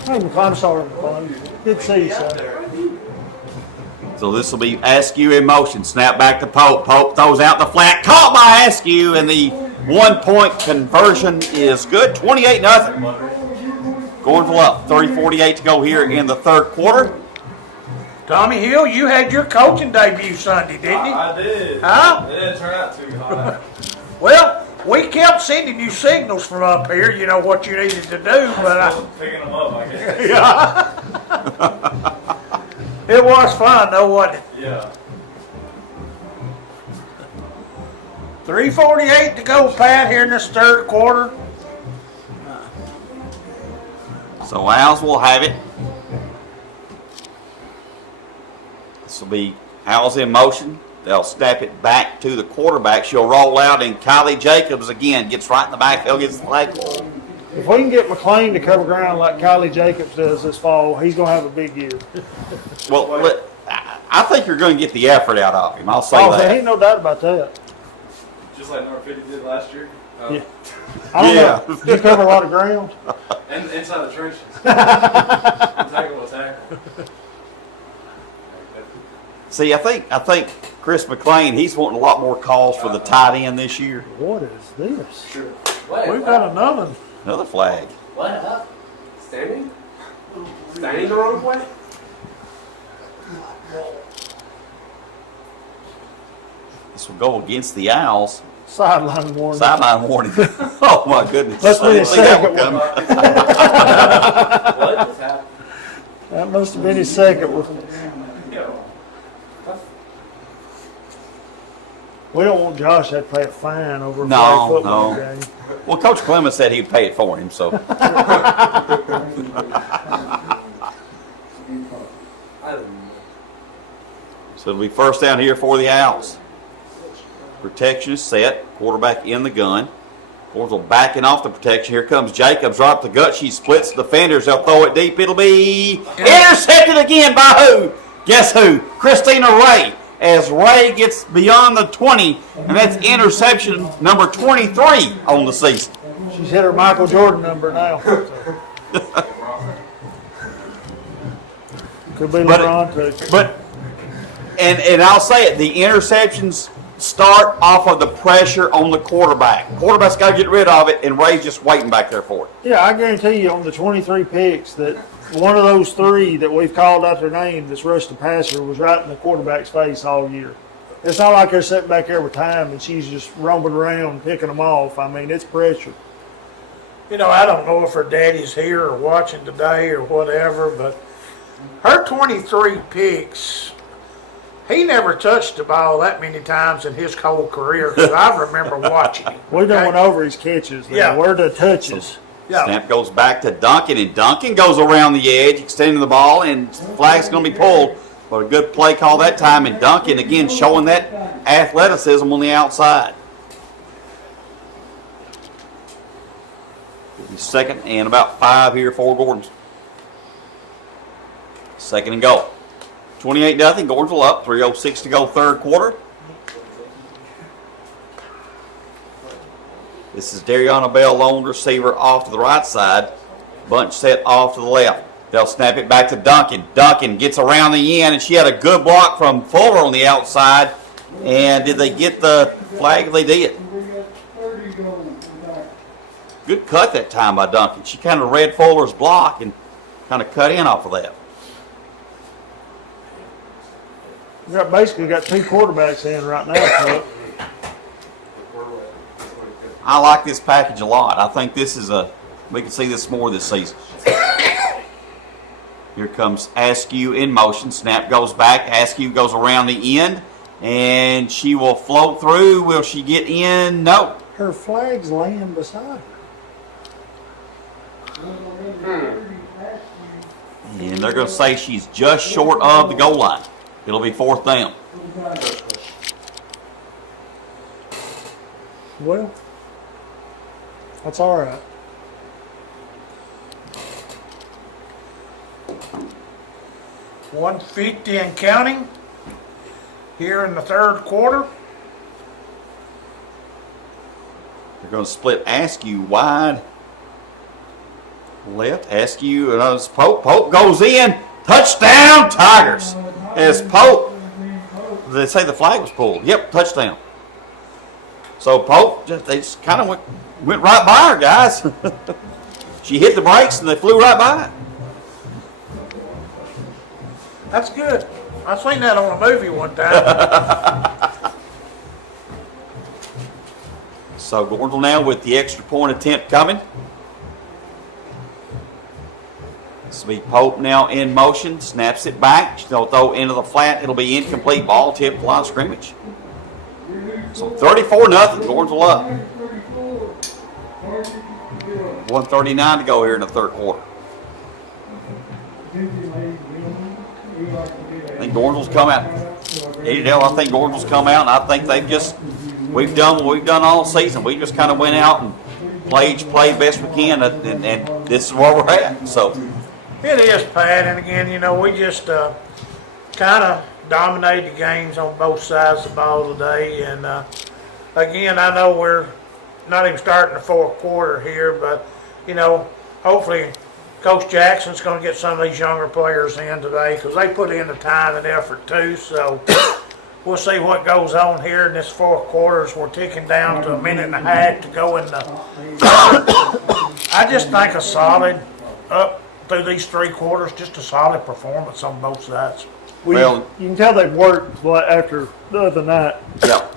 Hey, I'm sorry, McClain. Good to see you, sir. So this will be Askew in motion. Snap back to Pope. Pope throws out the flat. Caught by Askew, and the 1-point conversion is good. 28-0. Gordonsville up. 30-48 to go here in the third quarter. Tommy Hill, you had your coaching debut Sunday, didn't you? I did. Huh? It didn't turn out too hot. Well, we kept sending you signals from up here, you know, what you needed to do, but Picking them up, I guess. it was fun, though, wasn't it? Yeah. 3:48 to go, Pat, here in this third quarter. So Owls will have it. This will be Owls in motion. They'll snap it back to the quarterback. She'll roll out, and Kylie Jacobs again gets right in the backfield, gets the flag. If we can get McClain to cover ground like Kylie Jacobs does this fall, he's going to have a big year. Well, I think you're going to get the effort out of him. I'll say Oh, there that. ain't no doubt about that. Just like North 50 did last year. Yeah. I don't Yeah. know. Did you cover a lot of ground? And inside the trenches. Tackle was tackle. See, I think Chris McClain, he's wanting a lot more calls for the tight end this year. What is this? Sure. We've got another. Another flag. What up? Standing? Standing the wrong way? This will go against the Owls. Sideline warning. Sideline warning. Oh my goodness. Must be I the didn't see that second one one. coming. What just happened? That must have been his second one. We don't want Josh to have to pay a fine over a flag football no. game. Well, Coach Clemens said he'd pay it for him, so. So it'll be first down here for the Owls. Protection is set. Quarterback in the gun. Gordonsville backing off the protection. Here comes Jacobs right up the gut. She splits the defenders. They'll throw it deep. It'll be intercepted again by who? Guess who? Christina Ray. As Ray gets beyond the 20, and that's interception number 23 on the season. She's hit her Michael Jordan number now. Could be LeBron too. But and I'll say it, the interceptions start off of the pressure on the quarterback. Quarterback's got to get rid of it, and Ray's just waiting back there for it. Yeah, I guarantee you on the 23 picks that one of those three that we've called out their name that's rushed the passer was right in the quarterback's face all year. It's not like they're sitting back there with time and she's just roaming around picking them off. I mean, it's pressure. You know, I don't know if her daddy's here or watching today or whatever, but her 23 picks, he never touched the ball that many times in his whole career because I remember watching him. We done went over his catches. There. Yeah. Where the touches. Yeah. Snap goes back to Duncan, and Duncan goes around the edge, extending the ball, and flag's going to be pulled. But a good play call that time, and Duncan again showing that athleticism on the outside. Second and about 5 here for Gordonsville. Second and goal. 28-0, Gordonsville up, 3:06 to go third quarter. This is Dariana Bell, lone receiver off to the right side. Bunch set off to the left. They'll snap it back to Duncan. Duncan gets around the end, and she had a good block from Fuller on the outside. And did they get the flag? They did. Good cut that time by Duncan. She kind of read Fuller's block and kind of cut in off of that. We basically got 2 quarterbacks in right now, Coach. I like this package a lot. I think this is we can see this more this season. Here comes Askew in motion. Snap goes back. Askew goes around the end, and she will float through. Will she get in? No. Her flag's laying beside her. And they're going to say she's just short of the goal line. It'll be 4th down. Well, that's all right. $150 and counting here in the 3rd quarter. They're going to split Askew wide left. Askew and Pope. Pope goes in. Touchdown, Tigers. As Pope, they say the flag was pulled. Yep, touchdown. So Pope, they just kind of went right by her, guys. She hit the brakes and they flew right by. That's good. I seen that on a movie one time. So Gordonsville now with the extra point attempt coming. This will be Pope now in motion. Snaps it back. She'll throw into the flat. It'll be incomplete. Ball tipped line of scrimmage. So 34-0. Gordonsville up. 1:39 to go here in the 3rd quarter. I think Gordonsville's come out. Eddie Dell, I think Gordonsville's come out, and I think we've done what we've done all season. We just kind of went out and played best we can, and this is where we're at. So It is, Pat, and again, we just kind of dominated the games on both sides of the ball today, and again, I know we're not even starting the 4th quarter here, but, hopefully Coach Jackson's going to get some of these younger players in today because they put in the time and effort too, so we'll see what goes on here in this 4th quarter as we're ticking down to a minute and a half to go in the I just think a solid up through these 3 quarters, just a solid performance on both sides. Well, you can tell they've worked after the other night. yeah.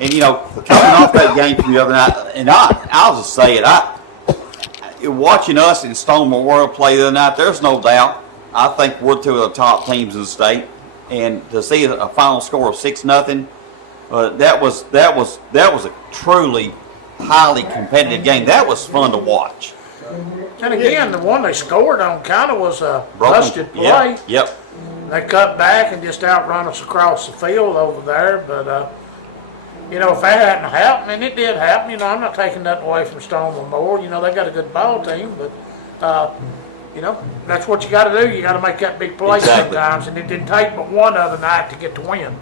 And coming off that game from the other night, and I'll just say it, watching us in Stone Memorial play the other night, there's no doubt. I think we're 2 of the top teams in the state, and to see a final score of 6-0, that was a truly highly competitive game. That was fun to watch. And again, the one they scored on kind of was a busted play. Yep. They cut back and just outrun us across the field over there, but if that hadn't happened, and it did happen, I'm not taking nothing away from Stone Memorial. They got a good ball team, but, that's what you got to do. You got to make that big play sometimes, and it didn't take but one other night to get the win.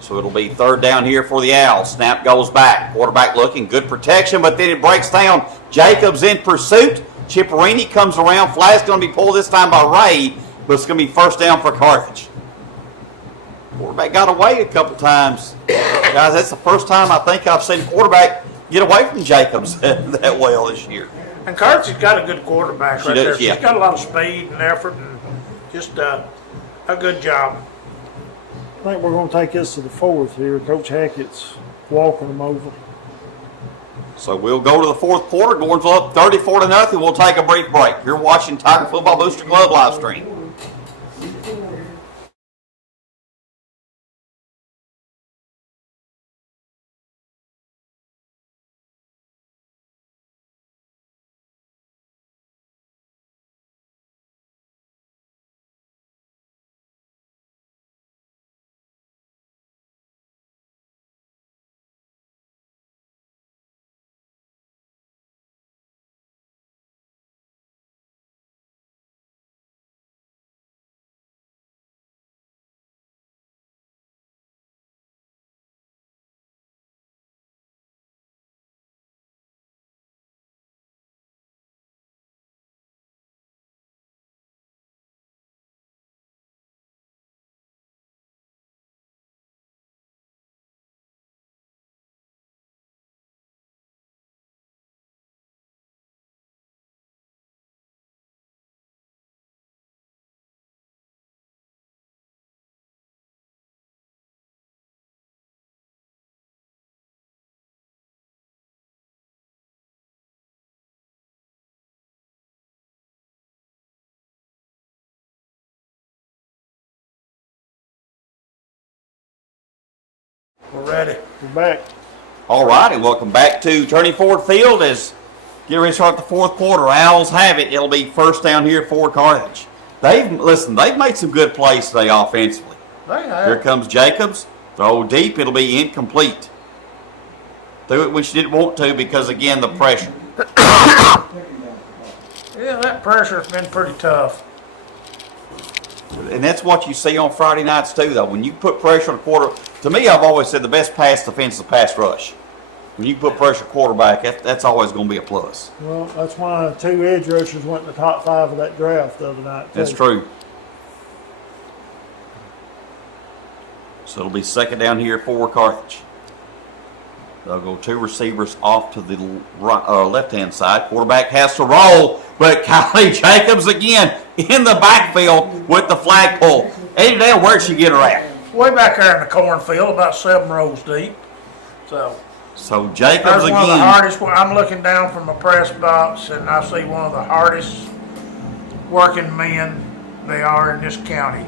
So it'll be 3rd down here for the Owls. Snap goes back. Quarterback looking, good protection, but then it breaks down. Jacobs in pursuit. Chipperini comes around. Flag's going to be pulled this time by Ray, but it's going to be 1st down for Carthage. Quarterback got away a couple times. Guys, that's the first time I think I've seen a quarterback get away from Jacobs that well this year. And Carthage has got a good quarterback right there. Yeah. She's got a lot of speed and effort and just a good job. I think we're going to take this to the 4th here. Coach Hackett's walking them over. So we'll go to the 4th quarter. Gordonsville up 34-0. We'll take a brief break. You're watching Tiger Football Booster Club live stream. We're ready. We're back. All righty, welcome back to Turning Ford Field as get ready to start the fourth quarter. Owls have it. It'll be first down here for Carthage. They've made some good plays today offensively. They have. Here comes Jacobs. Throw deep. It'll be incomplete. Threw it when she didn't want to because, again, the pressure. Yeah, that pressure's been pretty tough. And that's what you see on Friday nights, too, though. When you put pressure on a quarter, to me, I've always said the best pass defense is the pass rush. When you put pressure quarterback, that's always going to be a plus. Well, that's why 2 edge rushers went in the top 5 of that draft the other night. That's true. So it'll be second down here for Carthage. They'll go 2 receivers off to the left-hand side. Quarterback has to roll, but Kylie Jacobs again in the backfield with the flagpole. Eddie Dale, where'd she get her at? Way back there in the cornfield, about 7 rows deep. So Jacobs That's one of the again. hardest. I'm looking down from a press box, and I see one of the hardest working men they are in this county.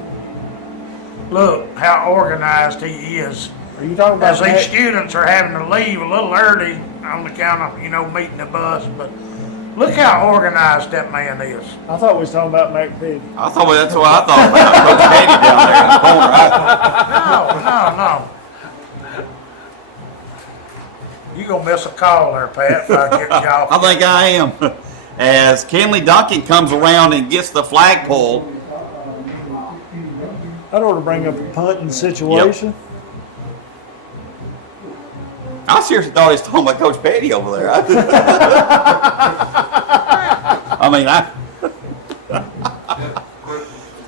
Look how organized he is. Are you talking As about these students are having to leave a little early on the count of, meeting the bus, but look how organized that man is. I thought we was talking about McPhee. I thought that's what I thought about Coach Eddie down there in the corner. No. You gonna miss a call there, Pat, if I get you off. I think I am. As Kenley Duncan comes around and gets the flagpole. That ought to bring up a punting situation. I seriously thought he was talking about Coach Petty over there.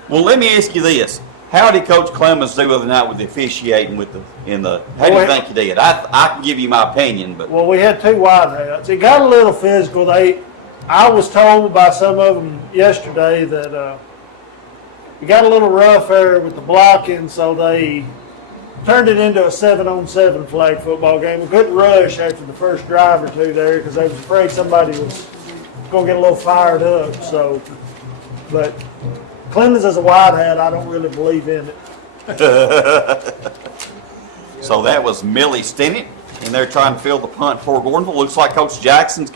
Well, let me ask you this. How did Coach Clemens do the other night with the officiating how do you think he did? I can give you my opinion, but Well, we had 2 wideouts. It got a little physical. I was told by some of them yesterday that it got a little rough there with the blocking, so they turned it into a 7-on-7 flag football game. A good rush after the first drive or 2 there because they was afraid somebody was going to get a little fired up. But Clemens as a wide hat, I don't really believe in it. so that was Millie Stennett, and they're trying to fill the punt for Gordonsville. Looks like Coach Jackson's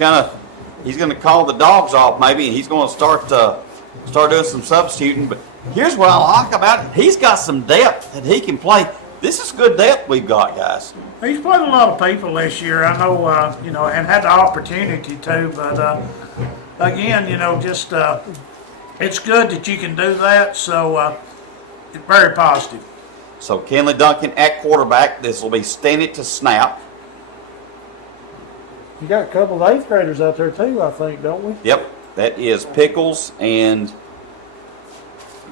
he's going to call the dogs off maybe, and he's going to start doing some substituting. But here's what I like about it. He's got some depth that he can play. This is good depth we've got, guys. He's played a lot of people this year. I know, and had the opportunity to. But again, it's good that you can do that. So it's very positive. So Kenley Duncan at quarterback. This will be Stennett to snap. You got a couple of 8th graders out there too, I think, don't we? Yep, that is Pickles and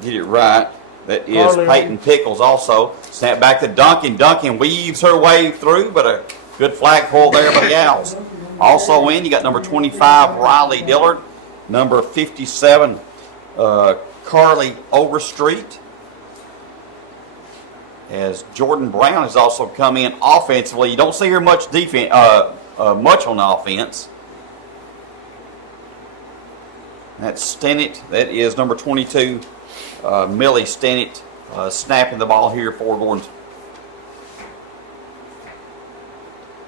get it right. That is Carly Peyton Pickles also. Snap back to Duncan. Duncan weaves her way through, but a good flagpole there by the Owls. Also in, you got number 25, Riley Dillard. Number 57, Carly Overstreet. As Jordan Brown has also come in offensively. You don't see her much defense, much on offense. That's Stennett. That is number 22, Millie Stennett, snapping the ball here for Gordonsville.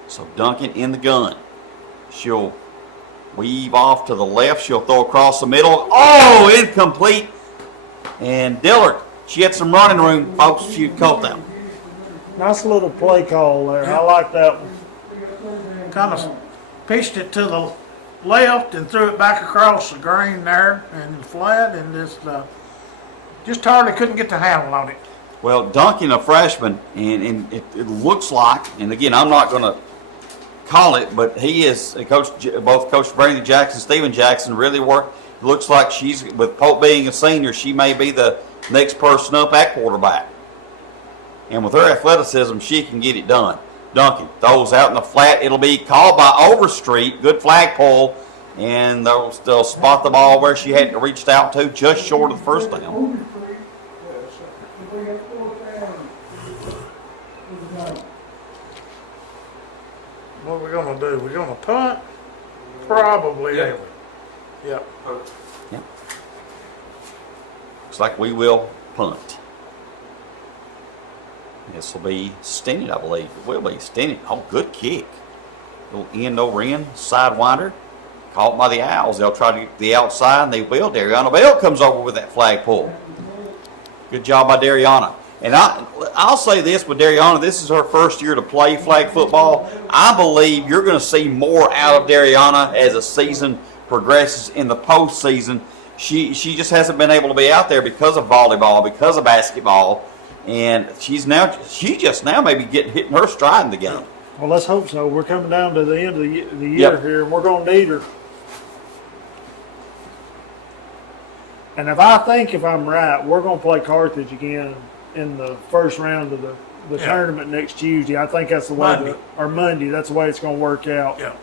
So Duncan in the gun. She'll weave off to the left. She'll throw across the middle. Oh, incomplete. And Dillard, she had some running room, folks. She caught that one. Nice little play call there. I like that one. Kind of pitched it to the left and threw it back across the green there and flat, and just hardly couldn't get the handle on it. Well, Duncan, a freshman, and it looks like, and again, I'm not going to call it, but he is both Coach Brandon Jackson, Steven Jackson really work. It looks like she's, with Pope being a senior, she may be the next person up at quarterback. And with her athleticism, she can get it done. Duncan throws out in the flat. It'll be called by Overstreet. Good flagpole. And they'll spot the ball where she had reached out to, just short of the first down. What are we going to do? We're going to punt? Probably. Yeah. Yep. Looks like we will punt. This will be Stennett, I believe. It will be Stennett. Oh, good kick. Little end over end, sidewinder. Caught by the Owls. They'll try to get to the outside, and they will. Dariana Bell comes over with that flag pull. Good job by Dariana. And I'll say this with Dariana, this is her first year to play flag football. I believe you're going to see more out of Dariana as the season progresses in the postseason. She just hasn't been able to be out there because of volleyball, because of basketball, and she just now maybe hitting her stride in the game. Well, let's hope so. We're coming down to the end of the year Yep. here, and we're going to need her. And if I'm right, we're going to play Carthage again in the first round of the tournament next Tuesday. I think that's the way Monday. or Monday. That's the way it's going to work out. Yeah.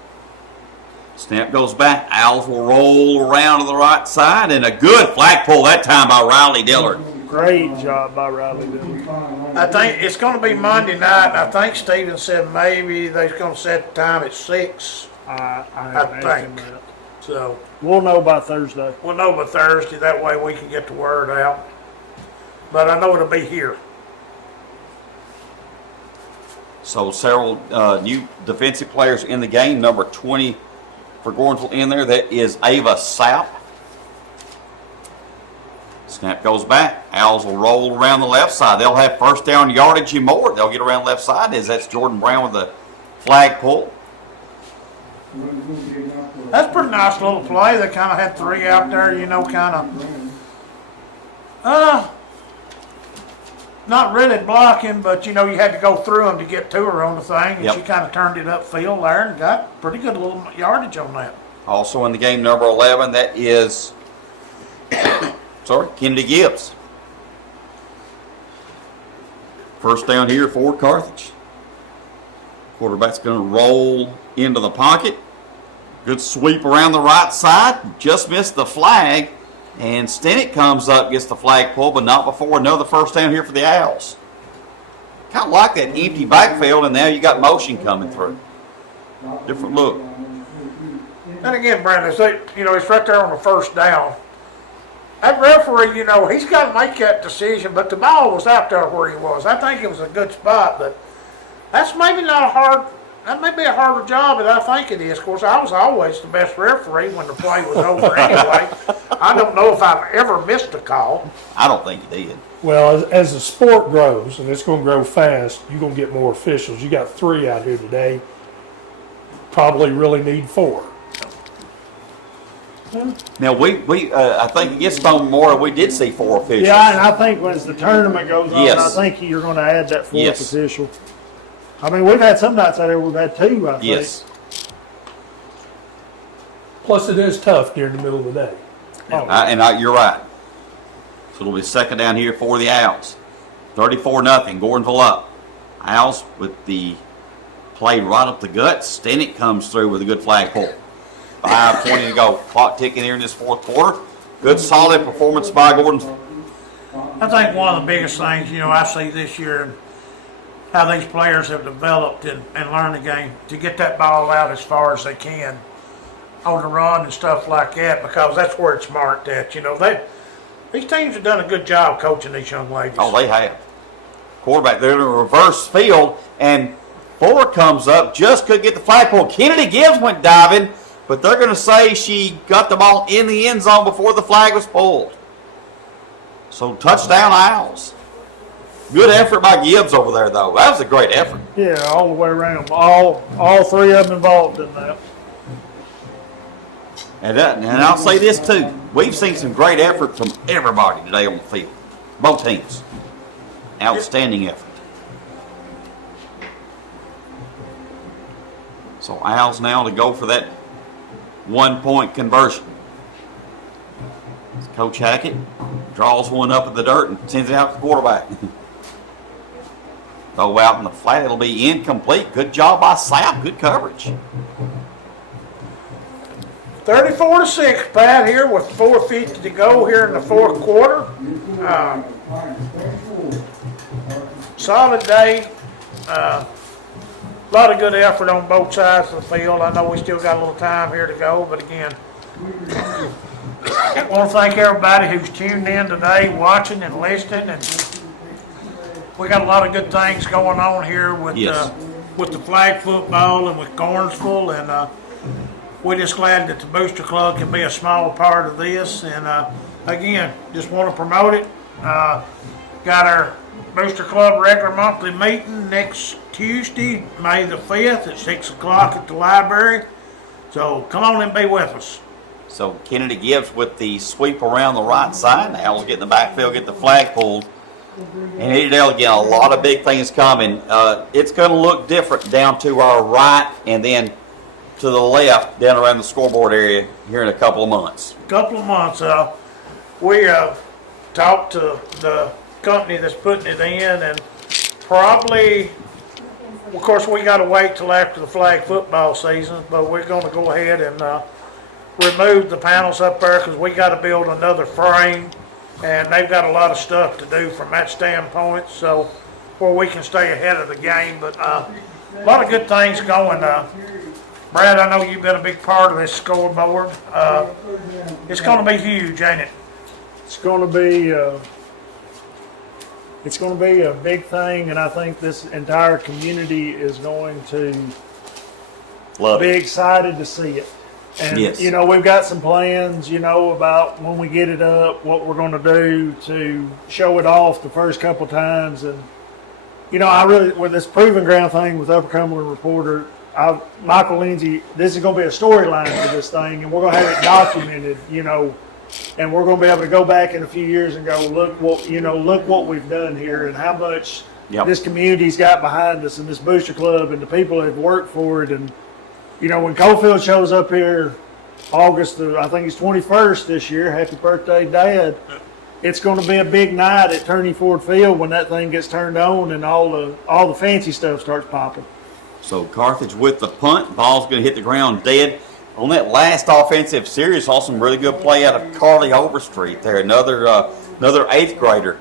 Snap goes back. Owls will roll around to the right side, and a good flag pull that time by Riley Dillard. Great job by Riley Dillard. I think it's going to be Monday night. And I think Steven said maybe they're going to set the time at 6. I haven't asked him think. that. So We'll know by Thursday. we'll know by Thursday. That way we can get the word out. But I know it'll be here. So several new defensive players in the game. Number 20 for Gordonsville in there. That is Ava Sapp. Snap goes back. Owls will roll around the left side. They'll have first down yardage and more. They'll get around the left side as that's Jordan Brown with the flag pull. That's a pretty nice little play. They kind of had 3 out there, not really blocking, but you had to go through them to get to her on the thing, and Yep. she kind of turned it upfield there and got pretty good little yardage on that. Also in the game, number 11, that is, Kennedy Gibbs. First down here for Carthage. Quarterback's going to roll into the pocket. Good sweep around the right side. Just missed the flag. And Stennett comes up, gets the flag pull, but not before another first down here for the Owls. Kind of like that empty backfield, and now you got motion coming through. Different look. And again, Brandon, it's right there on the first down. That referee, he's got to make that decision, but the ball was out there where he was. I think it was a good spot, but that's maybe not that may be a harder job than I think it is. Of course, I was always the best referee when the play was over anyway. I don't know if I've ever missed a call. I don't think he did. Well, as the sport grows, and it's going to grow fast, you're going to get more officials. You got 3 out here today. Probably really need 4. Now, I think against Stone Memorial, we did see 4 officials. Yeah, and I think as the tournament goes on, Yes. I think you're going to add that 4th Yes. official. I mean, we've had some nights out there we've had 2, I think. Yes. Plus, it is tough during the middle of the day. You're right. So it'll be second down here for the Owls. 34-0. Gordonsville up. Owls with the play right up the gut. Stennett comes through with a good flag pull. 5:20 to go. Clock ticking here in this 4th quarter. Good solid performance by Gordonsville. I think one of the biggest things, I see this year and how these players have developed and learned the game to get that ball out as far as they can on the run and stuff like that, because that's where it's marked at. These teams have done a good job coaching these young ladies. Oh, they have. Quarterback, they're in a reverse field, and Ford comes up, just could get the flag pull. Kennedy Gibbs went diving, but they're going to say she got the ball in the end zone before the flag was pulled. So touchdown Owls. Good effort by Gibbs over there, though. That was a great effort. Yeah, all the way around. All 3 of them involved in that. And I'll say this, too. We've seen some great effort from everybody today on the field. Both teams. Outstanding effort. So Owls now to go for that 1-point conversion. Coach Hackett draws one up in the dirt and sends it out to the quarterback. Throw out in the flat. It'll be incomplete. Good job by Sapp. Good coverage. 34-6, Pat, here with 4:50 to go here in the 4th quarter. Solid day. A lot of good effort on both sides of the field. I know we still got a little time here to go, but again, I want to thank everybody who's tuned in today, watching and listening. And we got a lot of good things going on here with Yes. with the flag football and with Gordonsville, and we're just glad that the Booster Club can be a small part of this. And again, just want to promote it. Got our Booster Club regular monthly meeting next Tuesday, May the 5th at 6 o'clock at the library. So come on and be with us. So Kennedy Gibbs with the sweep around the right side. Now we'll get in the backfield, get the flag pulled. And Eddie again, a lot of big things coming. It's going to look different down to our right and then to the left down around the scoreboard area here in a couple of months. Couple of months, we talked to the company that's putting it in, and probably, of course, we got to wait till after the flag football season, but we're going to go ahead and remove the panels up there because we got to build another frame, and they've got a lot of stuff to do from that standpoint, so where we can stay ahead of the game. But a lot of good things going. Brad, I know you've been a big part of this scoreboard. It's going to be huge, ain't it? It's going to be a big thing, and I think this entire community is going to Love be it. excited to see it. And Yes. you know, we've got some plans, you know, about when we get it up, what we're going to do to show it off the first couple times. And you know, I really, with this proving ground thing with Upper Cumberland Reporter, Michael Lindsay, this is going to be a storyline for this thing, and we're going to have it documented, you know, and we're going to be able to go back in a few years and go, look what we've done here and how much this community's got behind us and this Booster Club and the people that have worked for it. And you know, when Cofield shows up here August, I think it's 21st this year, happy birthday, Dad. It's going to be a big night at Turney Ford Field when that thing gets turned on and all the fancy stuff starts popping. So Carthage with the punt. Ball's going to hit the ground dead. On that last offensive series, saw some really good play out of Carly Overstreet there, another 8th grader.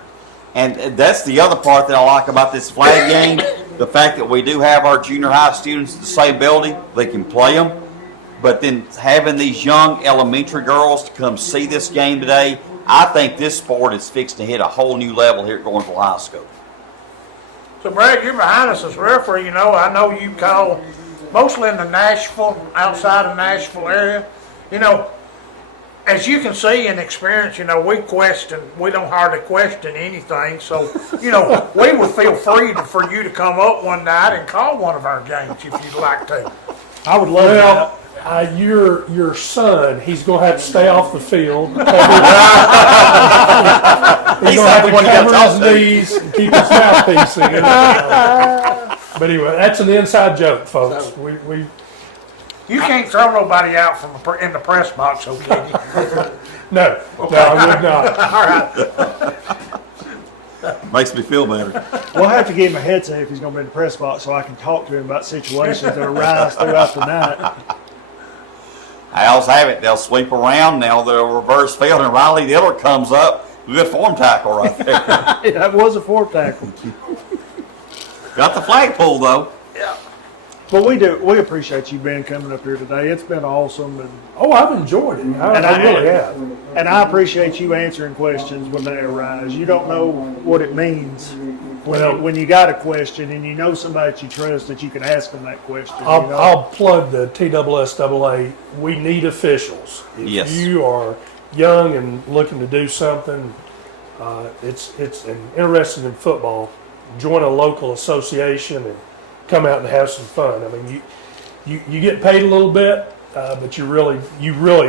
And that's the other part that I like about this flag game, the fact that we do have our junior high students at the same building. They can play them. But then having these young elementary girls to come see this game today, I think this sport is fixed to hit a whole new level here at Gordonsville High School. So, Brad, you're behind us as referee. You know, I know you call mostly in the Nashville, outside of Nashville area. You know, as you can see and experience, you know, we don't hardly question anything. So, you know, we would feel free for you to come up one night and call one of our games if you'd like to. I would love Well, your son, he's going to have to stay off the field. He's going to have to cover his knees and keep his mouthpiece in. But anyway, that's an inside joke, folks. You can't throw nobody out in the press box, okay? No, I would not. All right. Makes me feel better. We'll have to give him a headset if he's going to be in the press box so I can talk to him about situations that arise throughout the night. Owls have it. They'll sweep around. Now they'll reverse field, and Riley Diller comes up. Good form tackle right there. That was a 4 tackle. Got the flag pull, though. Yeah. But we appreciate you coming up here today. It's been awesome. And I've enjoyed it. I really have. And I appreciate you answering questions when they arise. You don't know what it means when you got a question and you know somebody that you trust that you can ask them that question. I'll plug the TSSAA. We need officials. If you are young and looking to do something, it's interested in football, join a local association and come out and have some fun. I mean, you get paid a little bit, but you really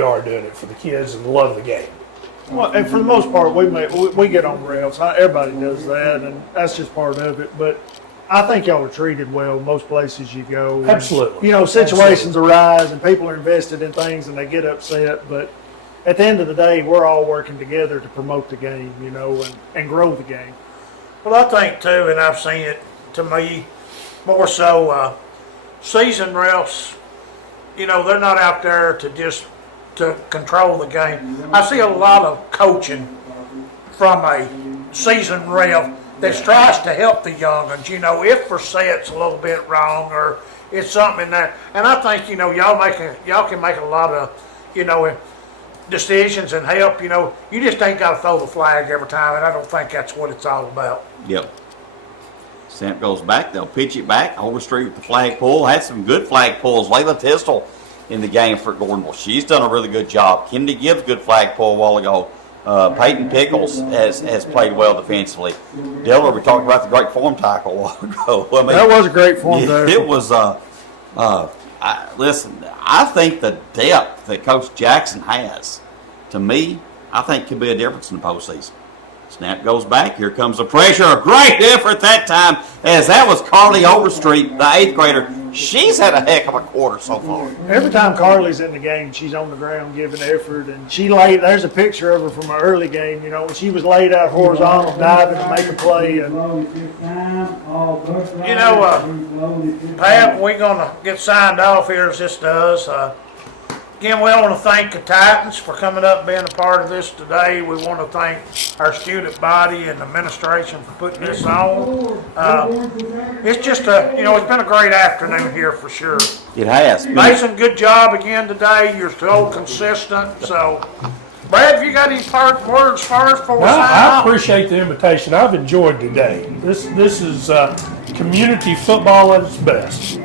are doing it for the kids and love the game. Well, and for the most part, we get on rails. Everybody does that, and that's just part of it. But I think y'all are treated well most places you go. And, Absolutely. you know, situations arise and people are invested in things and they get upset. But at the end of the day, we're all working together to promote the game, you know, and grow the game. Well, I think too, and I've seen it to me more so, season refs, you know, they're not out there to control the game. I see a lot of coaching from a season ref that tries to help the young ones, you know, if for set's a little bit wrong or it's something in there. And I think, you know, y'all can make a lot of, you know, decisions and help, you know. You just ain't got to throw the flag every time, and I don't think that's what it's all about. Yep. Snap goes back. They'll pitch it back. Overstreet with the flag pull. Had some good flag pulls. Layla Tistel in the game for Gordonsville. She's done a really good job. Kennedy Gibbs, good flag pull a while ago. Peyton Pickles has played well defensively. Diller, we talked about the great form tackle a while ago. I mean, That was a great form tackle. it was. Listen, I think the depth that Coach Jackson has, to me, I think could be a difference in the postseason. Snap goes back. Here comes the pressure. A great effort that time, as that was Carly Overstreet, the 8th grader. She's had a heck of a quarter so far. Every time Carly's in the game, she's on the ground giving effort, and she laid. There's a picture of her from an early game. You know, when she was laid out horizontal, diving to make a play. And You know, Pat, we're gonna get signed off here as this does. Again, we want to thank the Titans for coming up and being a part of this today. We want to thank our student body and administration for putting this on. It's just it's been a great afternoon here for sure. It has. Mason, good job again today. You're so consistent. So, Brad, have you got any words first before we sign I off? appreciate the invitation. I've enjoyed today. This is community football at its best.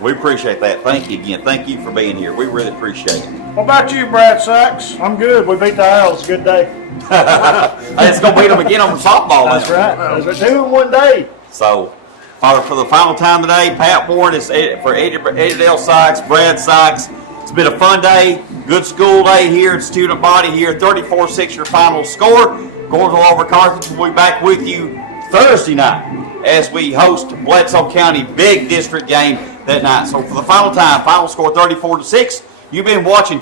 We appreciate that. Thank you again. Thank you for being here. We really appreciate it. What about you, Brad Sachs? I'm good. We beat the Owls. Good day. It's going to beat them again on the softball. That's now. right. That's right. 2 in 1 day. So, Father, for the final time today, Pat Bourne is for Eddie Dale Sykes, Brad Sykes. It's been a fun day. Good school day here. Student body here. 34-6 your final score. Gordonsville over Carthage. We'll be back with you Thursday night as we host Bledsoe County big district game that night. So for the final time, final score 34-6. You've been watching